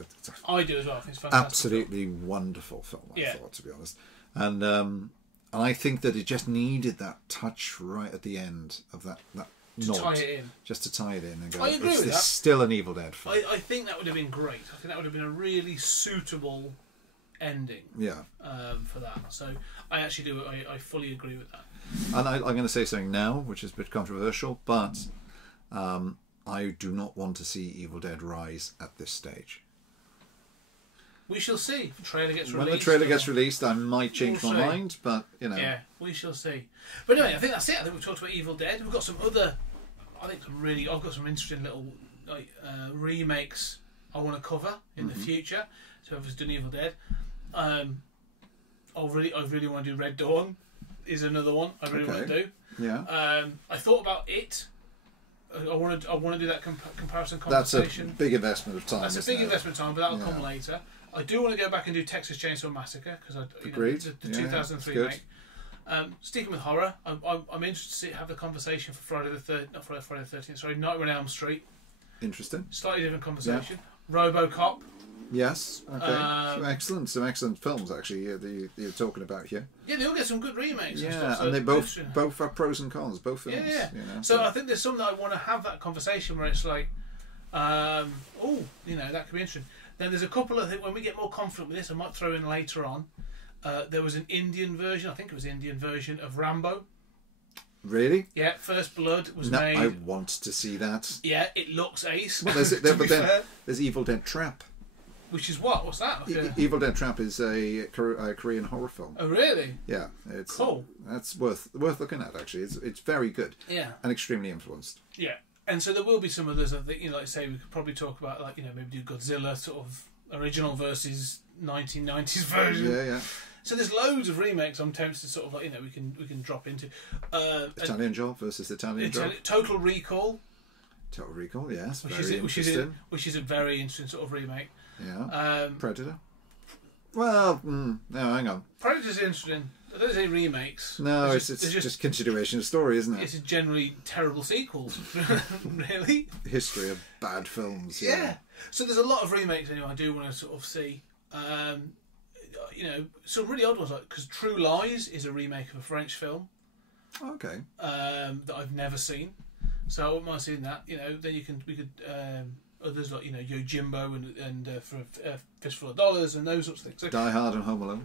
I do as well. I think it's fantastic. Absolutely wonderful film, I thought, to be honest. And I think that it just needed that touch right at the end of that to tie it in. Just to tie it in and go, I agree with that. Still an Evil Dead film. I think that would have been great. I think that would have been a really suitable ending. Yeah. For that. So I actually do. I fully agree with that. And I'm going to say something now, which is a bit controversial, but I do not want to see Evil Dead Rise at this stage. We shall see. If the trailer gets released. When the trailer gets released, I might change my mind, but you know. Yeah, we shall see. But anyway, I think that's it. I think we've talked about Evil Dead. We've got some other. I've got some interesting little remakes I want to cover in the future. So whoever's done Evil Dead, I really want to do Red Dawn. Is another one I really want to do. Yeah. I thought about it. I want to do that comparison That's conversation. a big investment of time. That's a big investment of time, but that'll come later. I do want to go back and do Texas Chainsaw Massacre because Agreed. The 2003 remake. Sticking with horror, I'm interested to have the conversation for Friday the 13th. Sorry, Nightmare on Elm Street. Interesting. Slightly different conversation. RoboCop. Yes. Okay. Some excellent films actually that you're talking about here. Yeah, they all get some good remakes. Yeah, and stuff, so and they both have pros and cons. Both films. Yeah. You know, so I think there's some that I want to have that conversation where it's like, that could be interesting. Then there's a couple of when we get more confident with this, I might throw in later on. There was an Indian version. I think it was Indian version of Rambo. Really? Yeah, First Blood was made. I want to see that. Yeah, it looks ace. Well, there's Evil Dead Trap. Which is what? What's that? Evil Dead Trap is a Korean horror film. Oh, really? Yeah, it's cool. That's worth looking at. Actually, it's very good. Yeah, and extremely influenced. Yeah, and so there will be some others. I think like say we could probably talk about maybe do Godzilla sort of original versus 1990s version. Yeah. So there's loads of remakes. I'm tempted to sort of we can drop into Italian Job versus Italian Job. Total Recall. Total Recall, yes, which is a very interesting sort of remake. Yeah. Predator. Well, no, hang on. Predator's interesting. I don't say remakes. No, it's just continuation of story, isn't it? It's generally terrible sequels, really. History of bad films. Yeah. So there's a lot of remakes anyway. I do want to sort of see. Some really odd ones because True Lies is a remake of a French film. Okay. That I've never seen, so I wouldn't mind seeing that. Then we could. Others like Yojimbo and for a Fistful of Dollars and those sorts of things. So, Die Hard and Home Alone.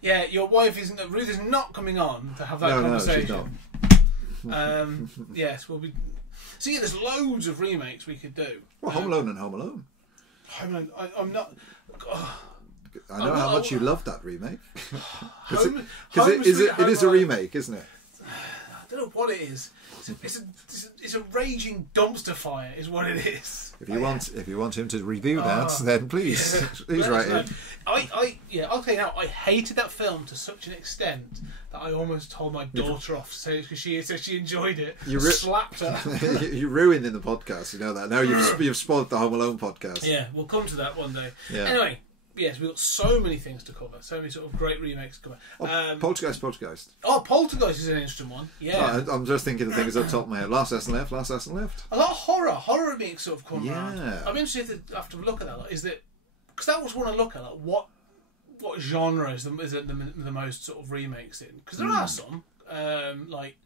Yeah, your wife Ruth is not coming on to have that conversation. No, she's not. Yes, we'll be. So yeah, there's loads of remakes we could do. Well, Home Alone and Home Alone. Home Alone. I'm not. I know how much you love that remake. Because it is a remake, isn't it? I don't know what it is. It's a raging dumpster fire, is what it is. If you want him to review that, then please, he's right in. I'll tell you now. I hated that film to such an extent that I almost told my daughter off because she said she enjoyed it. You slapped her. You ruined in the podcast. You know that now. You've spoiled the Home Alone podcast. Yeah, we'll come to that one day. Yeah. Anyway. Yes, we've got so many things to cover, so many sort of great remakes to cover. Poltergeist. Oh, Poltergeist is an interesting one. Yeah, I'm just thinking of things off the top of my head. Last Lesson Left. A lot of horror remakes sort of come around. I'm interested after we look at that. Is that because that was one I look at? Like, what genre is the most sort of remakes in? Because there are some like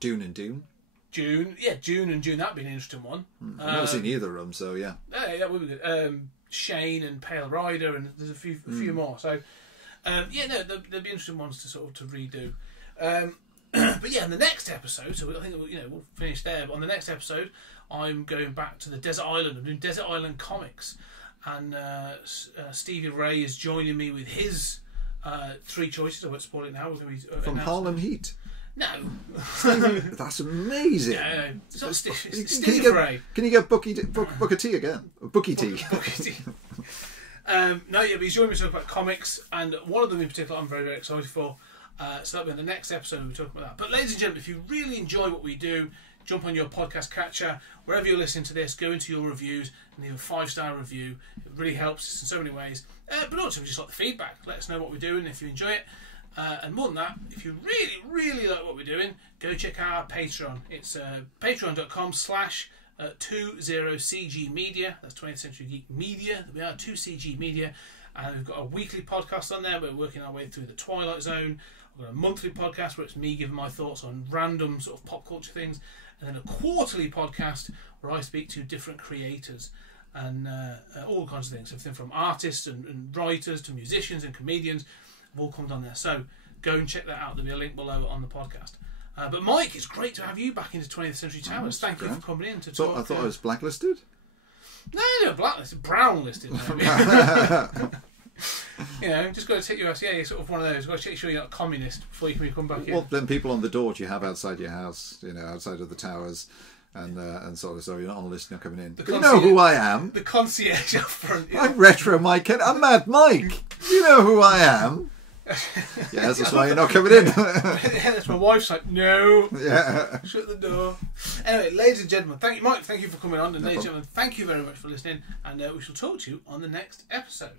Dune and Dune. June and June. That'd be an interesting one. I've never seen either of them, so yeah. Yeah, that would be good. Shane and Pale Rider, and there's a few more. So, there'll be interesting ones to redo. But yeah, in the next episode, so I think we'll finish there. But on the next episode, I'm going back to the Desert Island. I'm doing Desert Island Comics, and Stevie Ray is joining me with his 3 choices. I won't spoil it now. From Harlem Heat. No. That's amazing. Yeah, it's not Stevie Ray. Can you get Booker T again? Bookie T. No, yeah, but he's joined me to talk about comics, and one of them in particular I'm very, very excited for. So that'll be in the next episode, we'll talk about that. But ladies and gentlemen, if you really enjoy what we do, jump on your podcast catcher, wherever you're listening to this, go into your reviews and leave a 5-star review. It really helps us in so many ways. But also, we just like the feedback. Let us know what we're doing, if you enjoy it. And more than that, if you really, really like what we're doing, go check out our Patreon. It's patreon.com/20CG Media. That's 20th Century Geek Media. We are 2CG Media. And we've got a weekly podcast on there. We're working our way through the Twilight Zone. We've got a monthly podcast where it's me giving my thoughts on random sort of pop culture things. And then a quarterly podcast where I speak to different creators and all kinds of things. Everything from artists and writers to musicians and comedians have all come down there. So go and check that out. There'll be a link below on the podcast. But Mike, it's great to have you back into 20th Century Towers. Thank you for coming in to talk. I thought I was blacklisted? No, blacklisted. Brownlisted, maybe. You know, just got to take you out. Yeah, you're sort of one of those. Got to make sure you're not a communist before you can come back in. Well, then people on the door you have outside your house, you know, outside of the towers, and sort of, so you're not on the list, you're not coming in. You know who I am. The concierge up front. I'm Retro Mike. I'm Mad Mike. You know who I am. Yes, that's why you're not coming in. Yeah, that's my wife's like, no. Yeah. Shut the door. Anyway, ladies and gentlemen, thank you, Mike. Thank you for coming on, and ladies and gentlemen, thank you very much for listening. And we shall talk to you on the next episode.